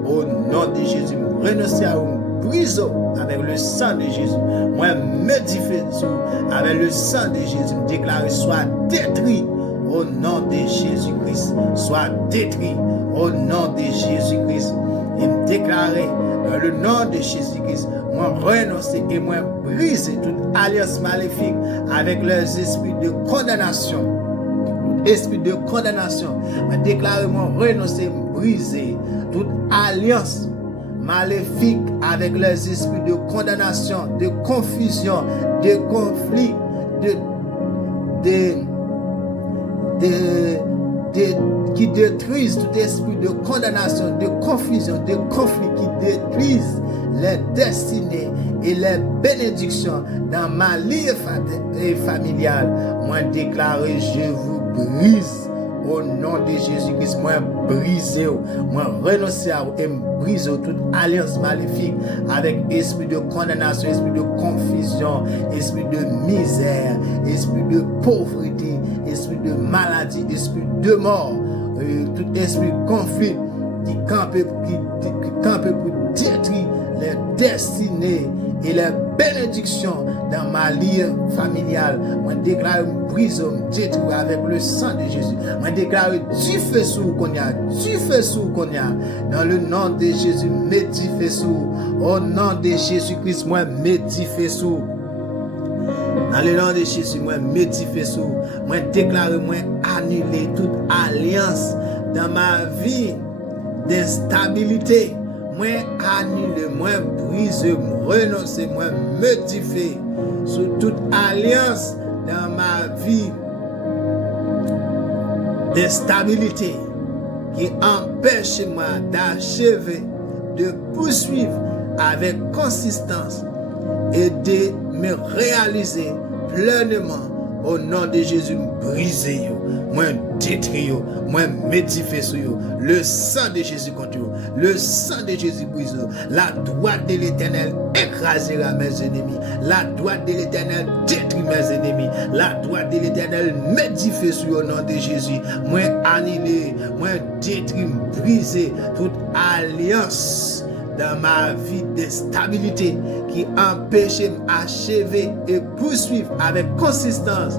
au nom de Jésus. Renoncez à vous, brise avec le sang de Jésus. Moi, m'édifie avec le sang de Jésus. Déclarez soit détruit au nom de Jésus-Christ. Soit détruit au nom de Jésus-Christ. Et me déclarer dans le nom de Jésus-Christ. Moi, renoncer et moi, briser toute alliance maléfique avec les esprits de condamnation. Esprit de condamnation, mais déclarez-moi renoncer, briser toute alliance maléfique avec les esprits de condamnation, de confusion, de conflit, qui détruisent tout esprit de condamnation, de confusion, de conflit, qui détruisent les destinées et les bénédictions dans ma ligne familiale. Moi déclarer, je vous brise au nom de Jésus-Christ. Moi briser, moi renoncer à vous et briser toute alliance maléfique avec esprit de condamnation, esprit de confusion, esprit de misère, esprit de pauvreté, esprit de maladie, esprit de mort, tout esprit de conflit qui campe pour détruire les destinées et les bénédictions dans ma ligne familiale. Moi déclare brise, détruit avec le sang de Jésus. Moi déclare tu fais sous qu'on y a, tu fais sous qu'on y a. Dans le nom de Jésus, m'édifie sous. Au nom de Jésus-Christ, moi m'édifie sous. Dans le nom de Jésus, moi m'édifie sous. Moi déclare, moi annuler toute alliance dans ma vie d'instabilité. Moi annule, moi brise, moi renonce, moi m'édifie sur toute alliance dans ma vie d'instabilité qui empêche moi d'achever, de poursuivre avec consistance et de me réaliser pleinement. Au nom de Jésus, brisez, moi détruire, moi m'édifier sur vous. Le sang de Jésus contre vous. Le sang de Jésus brise. La droite de l'Éternel écrasera mes ennemis. La droite de l'Éternel détruit mes ennemis. La droite de l'Éternel m'édifie sur au nom de Jésus. Moi annuler, moi détruire, briser toute alliance dans ma vie de stabilité qui empêche m'achever et poursuivre avec consistance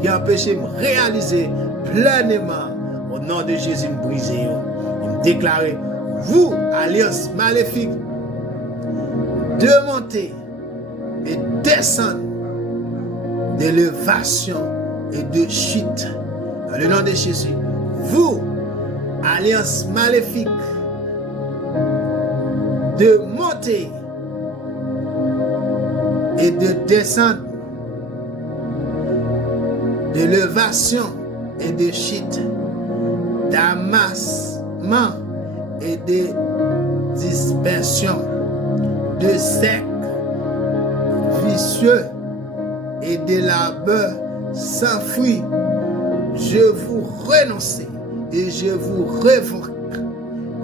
qui empêche me réaliser pleinement au nom de Jésus me briser et me déclarer vous alliance maléfique de monter et descendre d'élévation et de chute dans le nom de Jésus vous alliance maléfique de monter et de descendre, d'élévation et de chute, d'amassement et de dispersion, de sec, vicieux et de labeur sans fruit. Je vous renonce et je vous révoque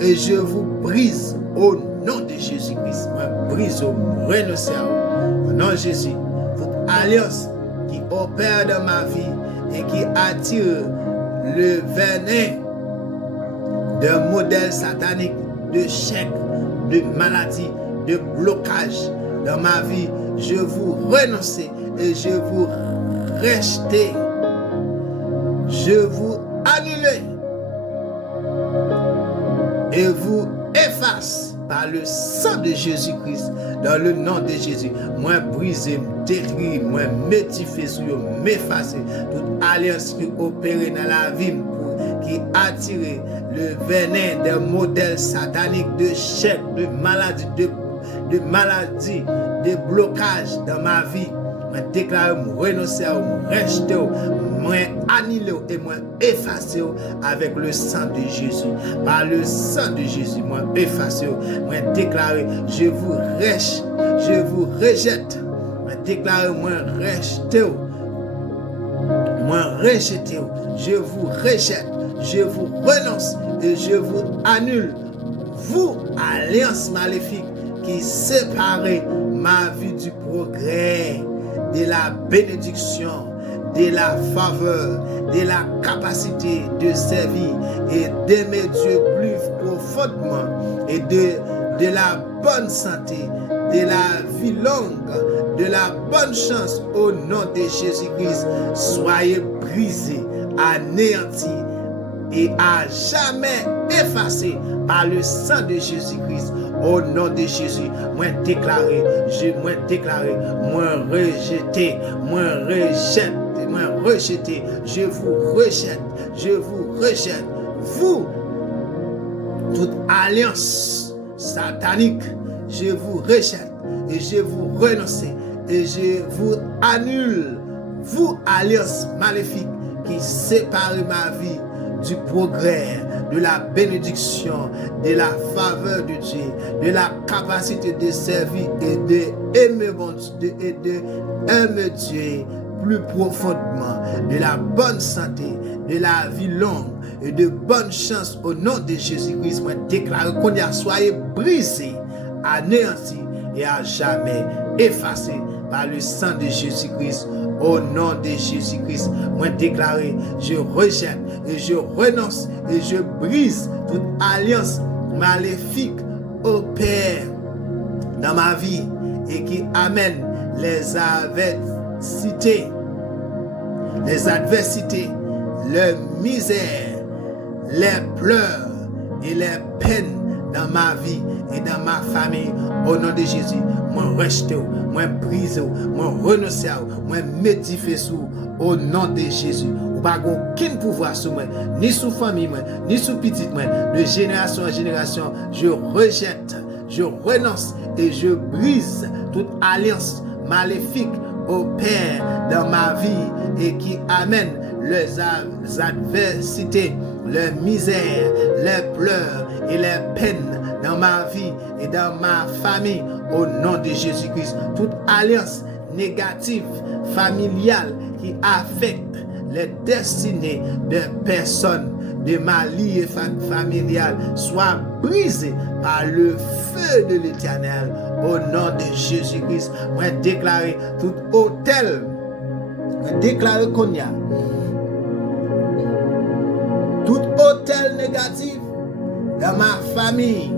et je vous brise au nom de Jésus-Christ. Moi brise, renonce à vous. Au nom de Jésus, toute alliance qui opère dans ma vie et qui attire le venin d'un modèle satanique de chèque, de maladie, de blocage dans ma vie, je vous renonce et je vous rejette. Je vous annule et vous efface par le sang de Jésus-Christ, dans le nom de Jésus. Moi briser, détruire, moi m'édifier sur vous, m'effacer toute alliance qui opère dans la vie, qui attire le venin des modèles sataniques de chèques, de maladies, de blocages dans ma vie. Moi déclare, moi renoncer, moi rejeter, moi annuler et moi effacer avec le sang de Jésus. Par le sang de Jésus, moi effacer, moi déclarer, je vous rejette, moi déclare, moi rejeter, moi rejeter, je vous rejette, je vous renonce et je vous annule. Vous, alliance maléfique qui séparez ma vie du progrès, de la bénédiction, de la faveur, de la capacité de servir et d'aimer Dieu plus profondément et de la bonne santé, de la vie longue, de la bonne chance au nom de Jésus-Christ. Soyez brisés, anéantis et à jamais effacés par le sang de Jésus-Christ. Au nom de Jésus, moi déclaré, moi rejeté, je vous rejette, vous, toute alliance satanique, je vous rejette et je vous renonce et je vous annule, vous, alliance maléfique qui sépare ma vie du progrès, de la bénédiction, de la faveur de Dieu, de la capacité de servir et d'aimer Dieu plus profondément, de la bonne santé, de la vie longue et de bonne chance au nom de Jésus-Christ. Moi déclare qu'on y a soyez brisés, anéantis et à jamais effacés par le sang de Jésus-Christ. Au nom de Jésus-Christ, moi déclaré, je rejette et je renonce et je brise toute alliance maléfique au Père dans ma vie et qui amène les adversités, les misères, les pleurs et les peines dans ma vie et dans ma famille. Au nom de Jésus, moi rejette, moi brise, moi renonce, moi médifie sous. Au nom de Jésus, ou pas aucun pouvoir sur moi, ni sur famille, ni sur petite moi, de génération en génération. Je rejette, je renonce et je brise toute alliance maléfique au Père dans ma vie et qui amène les adversités, les misères, les pleurs et les peines dans ma vie et dans ma famille. Au nom de Jésus-Christ, toute alliance négative, familiale qui affecte les destinées de personnes de ma liée familiale soit brisée par le feu de l'Éternel. Au nom de Jésus-Christ, moi déclarer tout hôtel, déclarer qu'on y a tout hôtel négatif dans ma famille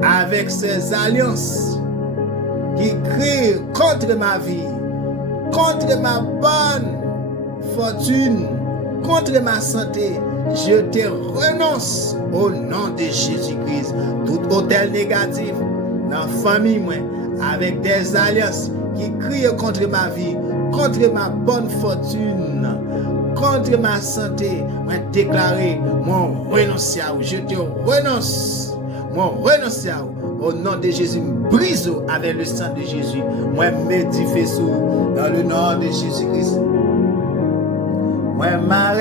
avec ses alliances qui crient contre ma vie, contre ma bonne fortune, contre ma santé, je te renonce au nom de Jésus-Christ. Tout hôtel négatif dans la famille, moi, avec des alliances qui crient contre ma vie, contre ma bonne fortune, contre ma santé, moi déclarer, moi renoncer à vous, je te renonce, moi renoncer à vous. Au nom de Jésus, brise avec le sang de Jésus. Moi, m'édifie sous dans le nom de Jésus-Christ. Moi, marre,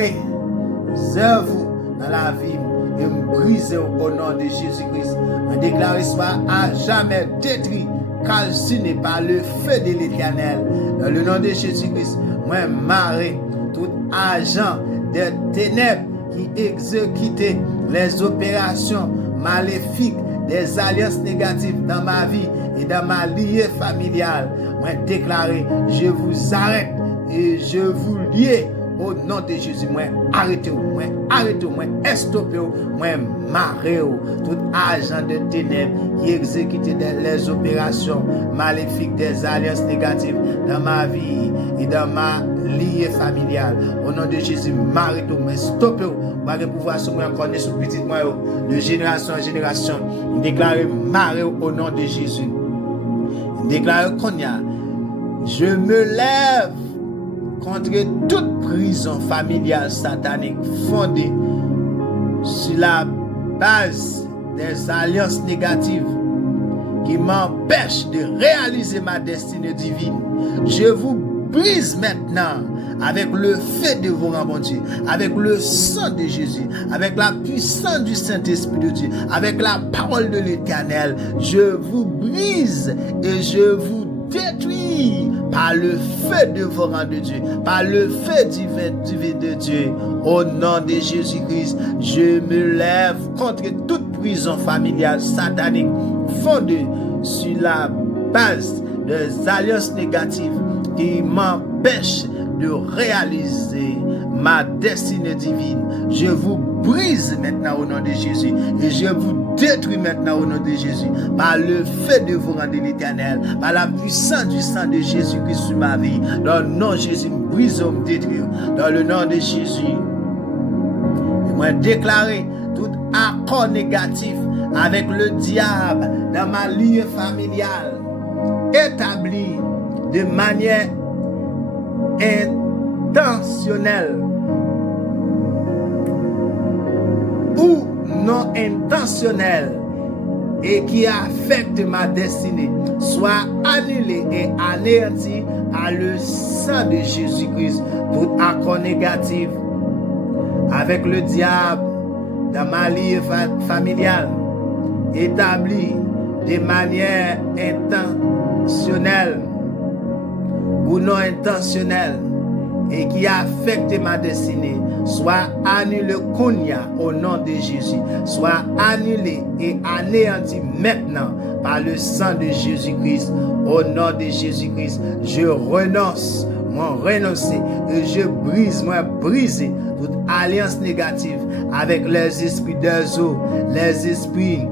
vous dans la vie et me brise au nom de Jésus-Christ. Je déclare soit à jamais détruit, calciné par le feu de l'Éternel. Dans le nom de Jésus-Christ, moi, marre tout agent des ténèbres qui exécutait les opérations maléfiques, des alliances négatives dans ma vie et dans ma liée familiale. Moi déclaré, je vous arrête et je vous lie au nom de Jésus. Moi arrêtez-vous, moi stoppez-vous, moi marrez-vous. Tout agent de ténèbres qui exécute les opérations maléfiques, des alliances négatives dans ma vie et dans ma liée familiale. Au nom de Jésus, marrez-vous, moi stoppez-vous. Pas de pouvoir sur moi encore sur petit moi de génération en génération. Déclarez marre au nom de Jésus. Déclarez qu'on y a. Je me lève contre toute prison familiale satanique fondée sur la base des alliances négatives qui m'empêchent de réaliser ma destinée divine. Je vous brise maintenant avec le feu de vos rangs, Dieu, avec le sang de Jésus, avec la puissance du Saint-Esprit de Dieu, avec la parole de l'Éternel. Je vous brise et je vous détruit par le feu dévorant de Dieu, par le feu divin de Dieu. Au nom de Jésus-Christ, je me lève contre toute prison familiale satanique fondée sur la base des alliances négatives qui m'empêchent de réaliser ma destinée divine. Je vous brise maintenant au nom de Jésus et je vous détruis maintenant au nom de Jésus par le feu dévorant de l'Éternel, par la puissance du sang de Jésus-Christ sur ma vie. Dans le nom de Jésus, me brise, me détruire. Dans le nom de Jésus, moi déclarer tout accord négatif avec le diable dans ma ligne familiale établi de manière intentionnelle ou non intentionnelle et qui affecte ma destinée soit annulé et anéanti par le sang de Jésus-Christ. Tout accord négatif avec le diable dans ma ligne familiale établi de manière intentionnelle ou non intentionnelle et qui affecte ma destinée, soit annulé au nom de Jésus, soit annulé et anéanti maintenant par le sang de Jésus-Christ. Au nom de Jésus-Christ, je renonce, et je brise toute alliance négative avec les esprits des eaux, les esprits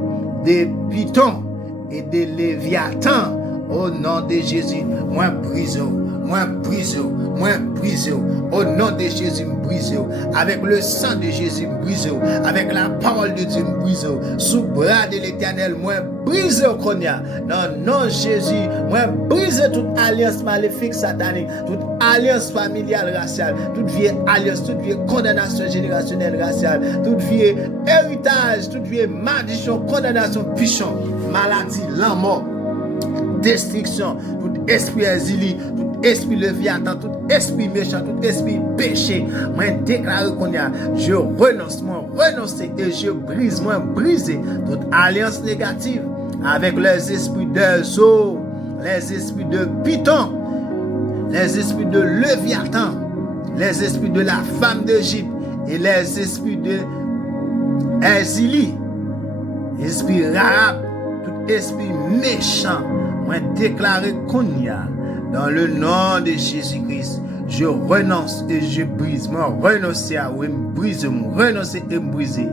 des pythons et des léviathans. Au nom de Jésus, moi brise. Au nom de Jésus, brise. Avec le sang de Jésus, brise. Avec la parole de Dieu, brise. Sous bras de l'Éternel, moi brise au Konya. Dans le nom de Jésus, moi brise toute alliance maléfique satanique, toute alliance familiale raciale, toute vieille alliance, toute vieille condamnation générationnelle raciale, toute vieille héritage, toute vieille malédiction, condamnation, pichon, maladie, la mort, destruction, tout esprit exilé, tout esprit léviathan, tout esprit méchant, tout esprit péché, moi déclare qu'on y a, je renonce et je brise toute alliance négative avec les esprits des eaux, les esprits de python, les esprits de léviathan, les esprits de la femme d'Égypte et les esprits de exilé, esprit Rahab, tout esprit méchant. Moi déclarer qu'on y a dans le nom de Jésus-Christ, je renonce et je brise. Moi renoncer à me briser, renoncer et me briser.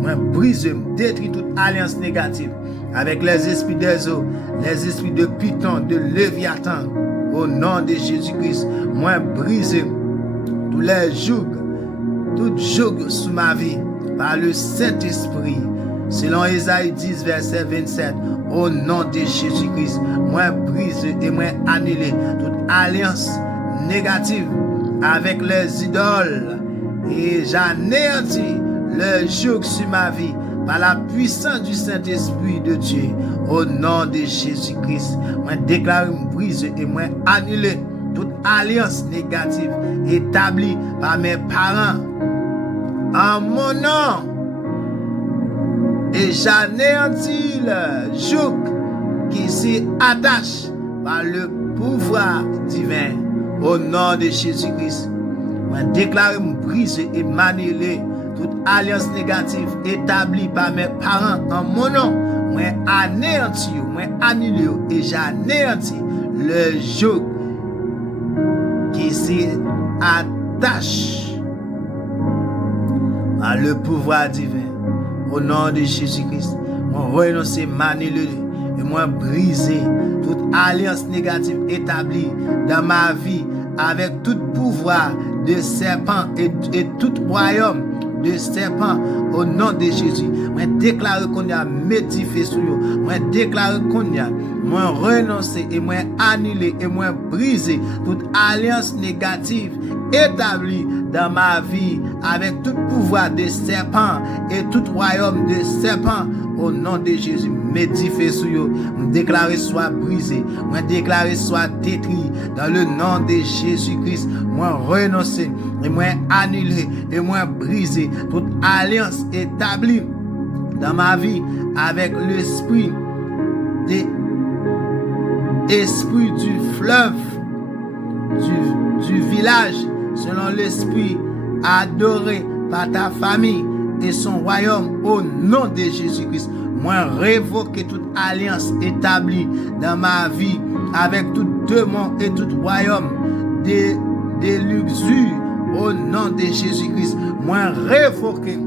Moi brise, détruire toute alliance négative avec les esprits des eaux, les esprits de python, de léviathan. Au nom de Jésus-Christ, moi brise tous les jougs, tout joug sous ma vie par le Saint-Esprit. Selon Ésaïe 10, verset 27, au nom de Jésus-Christ, moi brise et moi annule toute alliance négative avec les idoles et j'anéantis le joug sur ma vie par la puissance du Saint-Esprit de Dieu. Au nom de Jésus-Christ, moi déclare, brise et moi annule toute alliance négative établie par mes parents en mon nom. Et j'anéantis le joug qui s'y attache par le pouvoir divin. Au nom de Jésus-Christ, moi déclare, brise et m'annuler toute alliance négative établie par mes parents en mon nom. Moi anéantis, moi annule et j'anéantis le joug qui s'y attache par le pouvoir divin. Au nom de Jésus-Christ, moi renonce, m'annuler et moi briser toute alliance négative établie dans ma vie avec tout pouvoir de serpent et tout royaume de serpent. Au nom de Jésus, moi déclare qu'on y a médifié sur eux, moi déclare qu'on y a, moi renoncer et moi annuler et moi briser toute alliance négative établie dans ma vie avec tout pouvoir de serpent et tout royaume de serpent. Au nom de Jésus, m'édifier sur eux, me déclarer soit brisé, moi déclarer soit détruit dans le nom de Jésus-Christ. Moi renoncer et moi annuler et moi briser toute alliance établie dans ma vie avec l'esprit de esprit du fleuve, du village, selon l'esprit adoré par ta famille et son royaume au nom de Jésus-Christ. Moi, révoquer toute alliance établie dans ma vie avec tout démon et tout royaume de luxure au nom de Jésus-Christ. Moi, révoquer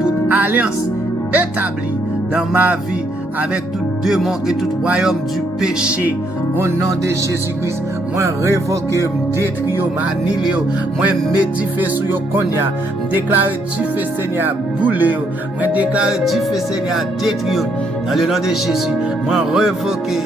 toute alliance établie dans ma vie avec tout démon et tout royaume du péché au nom de Jésus-Christ. Moi révoquer, détruire, m'annihiler, moi m'édifier sur yo konya, déclarer du feu Seigneur bouler, moi déclarer du feu Seigneur détruire dans le nom de Jésus. Moi révoquer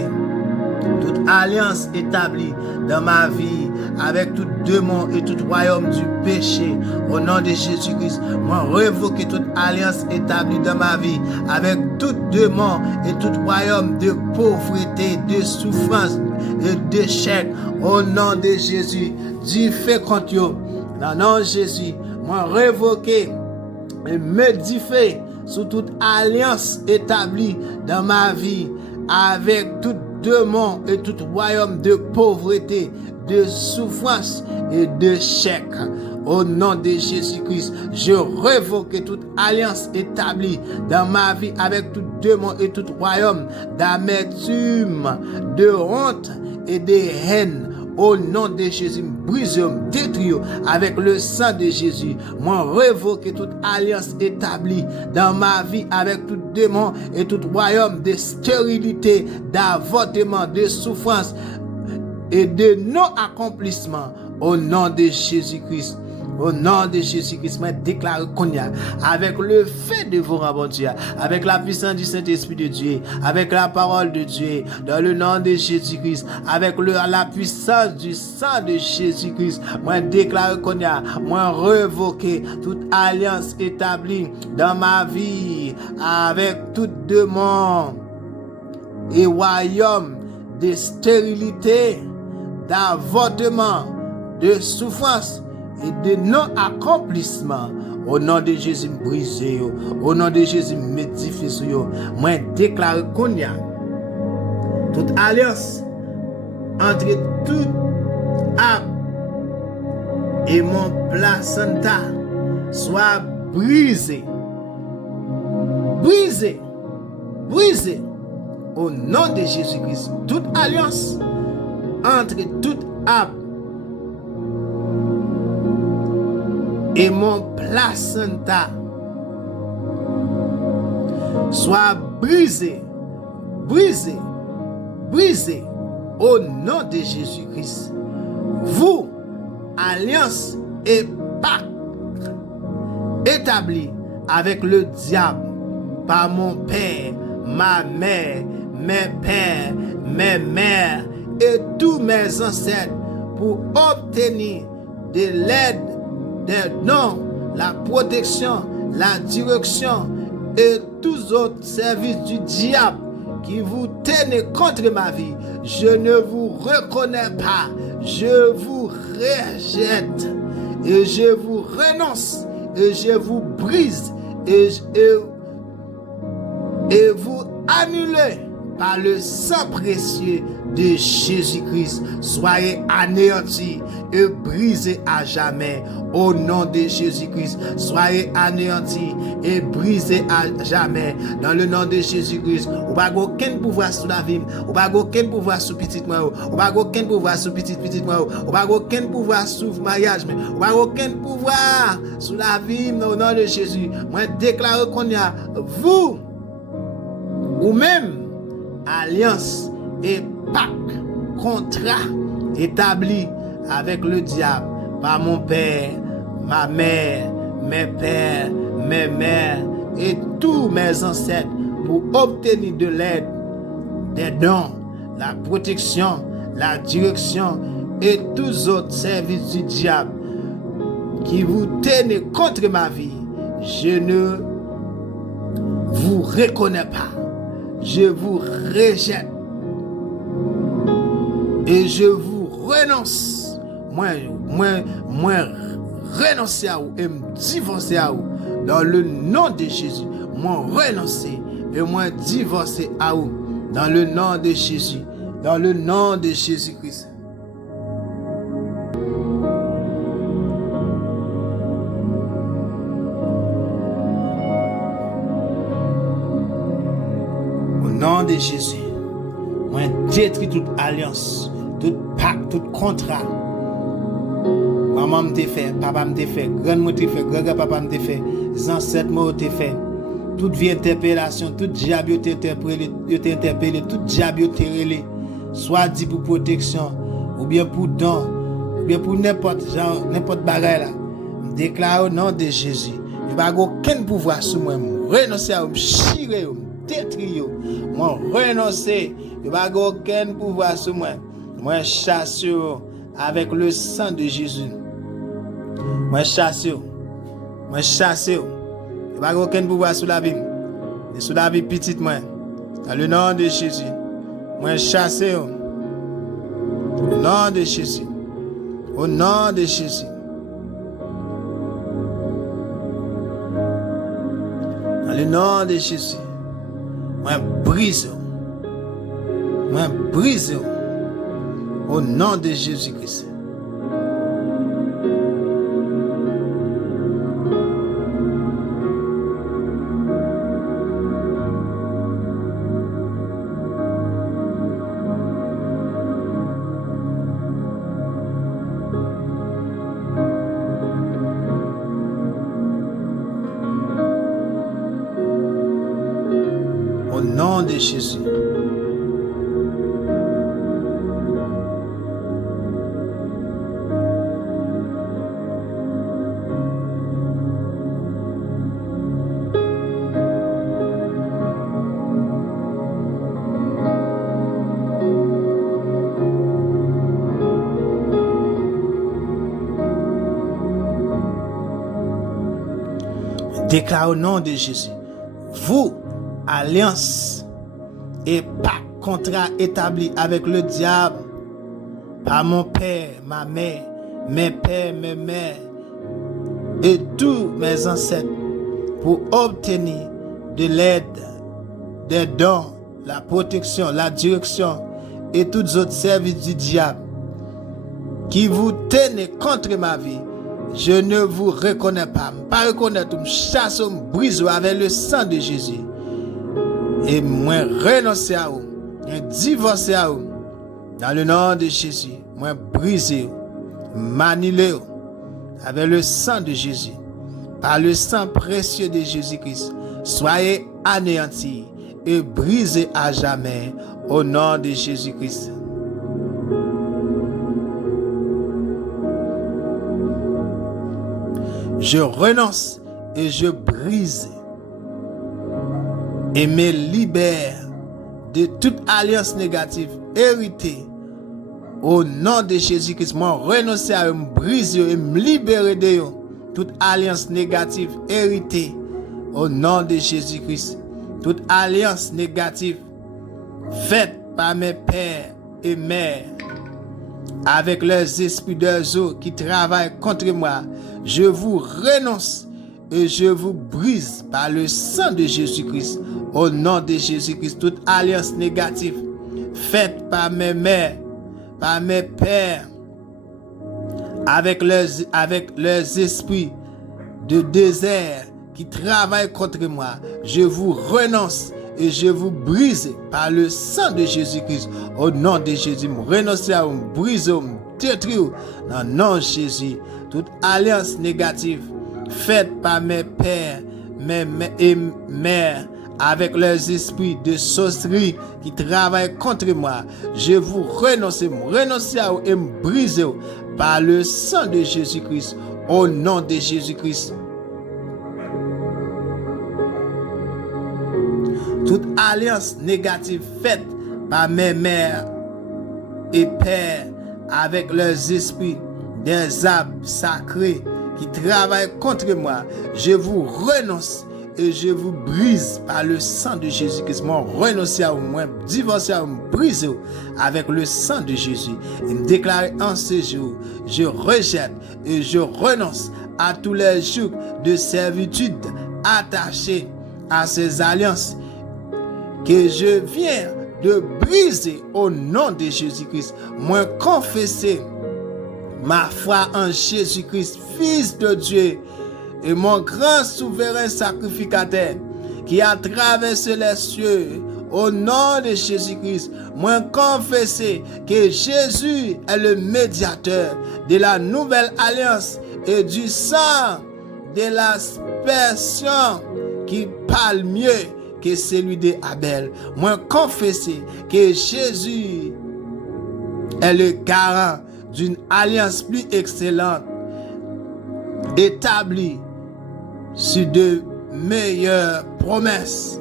toute alliance établie dans ma vie avec tout démon et tout royaume du péché au nom de Jésus-Christ. Moi révoquer toute alliance établie dans ma vie avec tout démon et tout royaume de pauvreté, de souffrance et d'échec au nom de Jésus. Dieu fait contre eux dans le nom de Jésus. Moi révoquer et m'édifier sur toute alliance établie dans ma vie avec tout démon et tout royaume de pauvreté, de souffrance et d'échec. Au nom de Jésus-Christ, je révoque toute alliance établie dans ma vie avec tout démon et tout royaume d'amertume, de honte et de haine. Au nom de Jésus, brise, détruis avec le sang de Jésus. Moi, révoque toute alliance établie dans ma vie avec tout démon et tout royaume de stérilité, d'avortement, de souffrance et de non-accomplissement. Au nom de Jésus-Christ. Au nom de Jésus-Christ, je déclare qu'on y a, avec le fait de vos rabons Dieu, avec la puissance du Saint-Esprit de Dieu, avec la parole de Dieu, dans le nom de Jésus-Christ, avec la puissance du sang de Jésus-Christ, moi déclare qu'on y a, moi révoquer toute alliance établie dans ma vie, avec tout démon et royaume de stérilité, d'avortement, de souffrance et de non-accomplissement. Au nom de Jésus, brisé. Au nom de Jésus, médifié sur yo. Moi, déclare qu'on y a toute alliance entre tout âme et mon placenta soit brisé. Brisé. Brisé. Au nom de Jésus-Christ. Toute alliance entre toute âme et mon placenta soit brisé, brisé, brisé au nom de Jésus-Christ. Vous, alliance et pacte établi avec le diable par mon père, ma mère, mes pères, mes mères et tous mes ancêtres pour obtenir de l'aide, des dons, la protection, la direction et tous autres services du diable qui vous tenez contre ma vie. Je ne vous reconnais pas, je vous rejette et je vous renonce et je vous brise et vous annulez par le sang précieux de Jésus-Christ. Soyez anéantis et brisés à jamais au nom de Jésus-Christ. Soyez anéantis et brisés à jamais dans le nom de Jésus-Christ. Ou pas aucun pouvoir sur la vie, ou pas aucun pouvoir sur petit moi, ou pas aucun pouvoir sur petit moi, ou pas aucun pouvoir sur mariage, ou pas aucun pouvoir sur la vie au nom de Jésus. Moi déclare qu'on y a vous ou même alliance et pacte, contrat établi avec le diable par mon père, ma mère, mes pères, mes mères et tous mes ancêtres pour obtenir de l'aide, des dons, la protection, la direction et tous autres services du diable qui vous tenez contre ma vie. Je ne vous reconnais pas. Je vous rejette et je vous renonce. Moi renoncer à vous et me divorcer à vous dans le nom de Jésus. Moi renoncer et moi divorcer à vous dans le nom de Jésus. Dans le nom de Jésus-Christ. Au nom de Jésus, moi détruis toute alliance, tout pacte, tout contrat. Maman me fait, papa me fait, grand-mère me fait, grand-papa me fait, les ancêtres me fait. Toute vie interpellation, tout diable te interpellé, tout diable te relé, soit dit pour protection, ou bien pour don, ou bien pour n'importe bagaille là. Je déclare au nom de Jésus, il n'y a aucun pouvoir sur moi. Je renonce à me chirer, me détruire. Moi renoncer, il n'y a aucun pouvoir sur moi. Moi chasse avec le sang de Jésus. Moi chasse. Il n'y a aucun pouvoir sur la vie. Et sur la vie petite, moi. Dans le nom de Jésus. Moi, chasse. Au nom de Jésus. Au nom de Jésus. Dans le nom de Jésus. Moi, brise. Au nom de Jésus-Christ. Au nom de Jésus. Déclare au nom de Jésus. Vous, alliance et pacte, contrat établi avec le diable par mon père, ma mère, mes pères, mes mères et tous mes ancêtres pour obtenir de l'aide, des dons, la protection, la direction et tous autres services du diable qui vous tenez contre ma vie. Je ne vous reconnais pas. Pas reconnaître, me chasse, me brise avec le sang de Jésus. Et moi renoncer à vous, moi divorcer à vous. Dans le nom de Jésus, moi briser, maniler avec le sang de Jésus. Par le sang précieux de Jésus-Christ, soyez anéantis et brisés à jamais au nom de Jésus-Christ. Je renonce et je brise et me libère de toute alliance négative héritée au nom de Jésus-Christ. Moi, renoncer à me briser et me libérer de toute alliance négative héritée au nom de Jésus-Christ. Toute alliance négative faite par mes pères et mères avec leurs esprits de eaux qui travaillent contre moi, je vous renonce et je vous brise par le sang de Jésus-Christ. Au nom de Jésus-Christ, toute alliance négative faite par mes mères, par mes pères, avec leurs esprits de désert qui travaillent contre moi, je vous renonce et je vous brise par le sang de Jésus-Christ. Au nom de Jésus, je renonce à vous briser, vous détruire. Dans le nom de Jésus, toute alliance négative faite par mes pères et mères avec leurs esprits de sorcellerie qui travaillent contre moi, je vous renonce à vous et me brise par le sang de Jésus-Christ. Au nom de Jésus-Christ. Toute alliance négative faite par mes mères et pères avec leurs esprits des arbres sacrés qui travaillent contre moi, je vous renonce et je vous brise par le sang de Jésus-Christ. Moi, renoncer à vous, moi, divorcer à vous, briser avec le sang de Jésus. Et me déclarer en ce jour, je rejette et je renonce à tous les jours de servitude attachés à ces alliances que je viens de briser au nom de Jésus-Christ. Moi confesser ma foi en Jésus-Christ, Fils de Dieu, et mon grand souverain sacrificateur, qui a traversé les cieux. Au nom de Jésus-Christ, moi confesser que Jésus est le médiateur de la nouvelle alliance et du sang de l'aspersion qui parle mieux que celui d'Abel. Moi confesser que Jésus est le garant d'une alliance plus excellente, établie sur de meilleures promesses,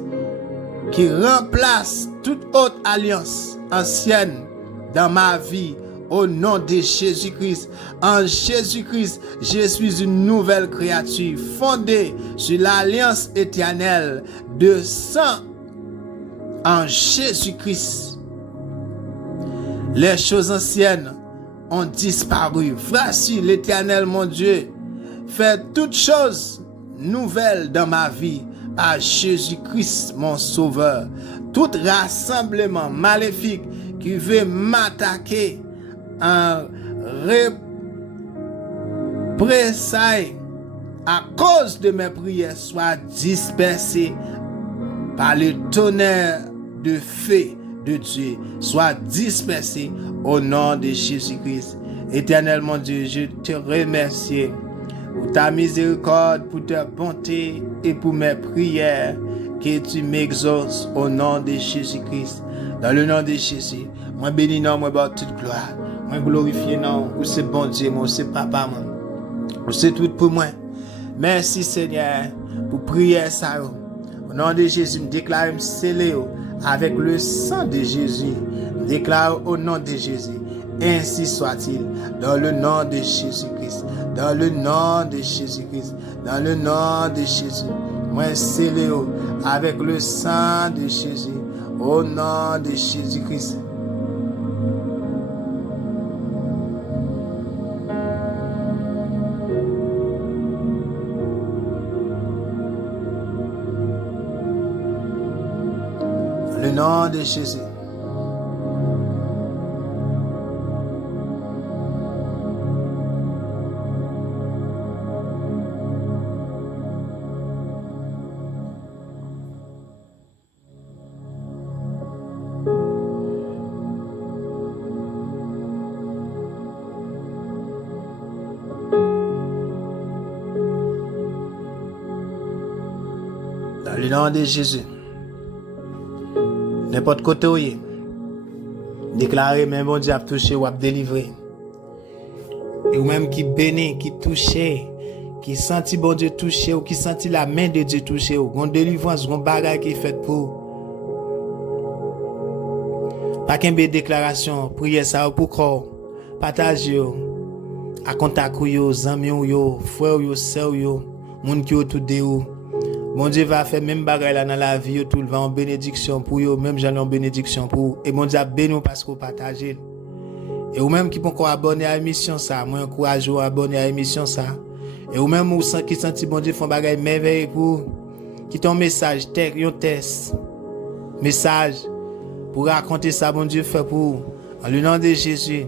qui remplace toute autre alliance ancienne dans ma vie. Au nom de Jésus-Christ. En Jésus-Christ, je suis une nouvelle créature fondée sur l'alliance éternelle de sang. En Jésus-Christ, les choses anciennes ont disparu. Voici l'Éternel mon Dieu fait toutes choses nouvelles dans ma vie. Par Jésus-Christ mon Sauveur. Tout rassemblement maléfique qui veut m'attaquer en représailles à cause de mes prières soit dispersé par le tonnerre de feu de Dieu, soit dispersé au nom de Jésus-Christ. Éternel mon Dieu, je te remercie pour ta miséricorde, pour ta bonté et pour mes prières que tu m'exauces au nom de Jésus-Christ. Dans le nom de Jésus, moi bénis non, moi bats toute gloire. Moi glorifie non, ou c'est bon Dieu, moi c'est papa, moi. Ou c'est tout pour moi. Merci Seigneur pour prière ça. Au nom de Jésus, je déclare scellé avec le sang de Jésus. Je déclare au nom de Jésus. Ainsi soit-il, dans le nom de Jésus-Christ, dans le nom de Jésus-Christ, dans le nom de Jésus. Moi, scellé avec le sang de Jésus, au nom de Jésus-Christ. Dans le nom de Jésus. Dans le nom de Jésus. N'importe côté où il est. Déclarez, même bon Dieu a touché ou a délivré. Et ou même qui bénit, qui touche, qui sentit bon Dieu toucher ou qui sentit la main de Dieu toucher ou gon délivrance, gon bagay qui est fait pour. Pas qu'un déclaration, prière ça pour corps. Partage à contact yo, amis yo, frère yo, sœur yo, moun qui autour de vous. Bon Dieu va faire même bagay là dans la vie, tout va en bénédiction pour eux, même j'en ai en bénédiction pour eux. Et bon Dieu a béni parce qu'on partage. Et ou même qui peut encore abonner à l'émission ça, moi encourage à abonner à l'émission ça. Et ou même ou qui senti bon Dieu font bagay merveilleux pour qui ton message, un test, message pour raconter ça bon Dieu fait pour en le nom de Jésus.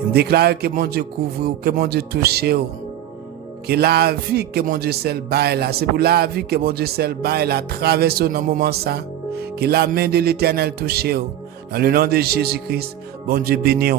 Il me déclare que mon Dieu couvre, que mon Dieu touche. Que la vie que mon Dieu s'est bail là, c'est pour la vie que mon Dieu s'est bail là, traverse dans le moment ça, que la main de l'Éternel touche. Dans le nom de Jésus-Christ, bon Dieu béni.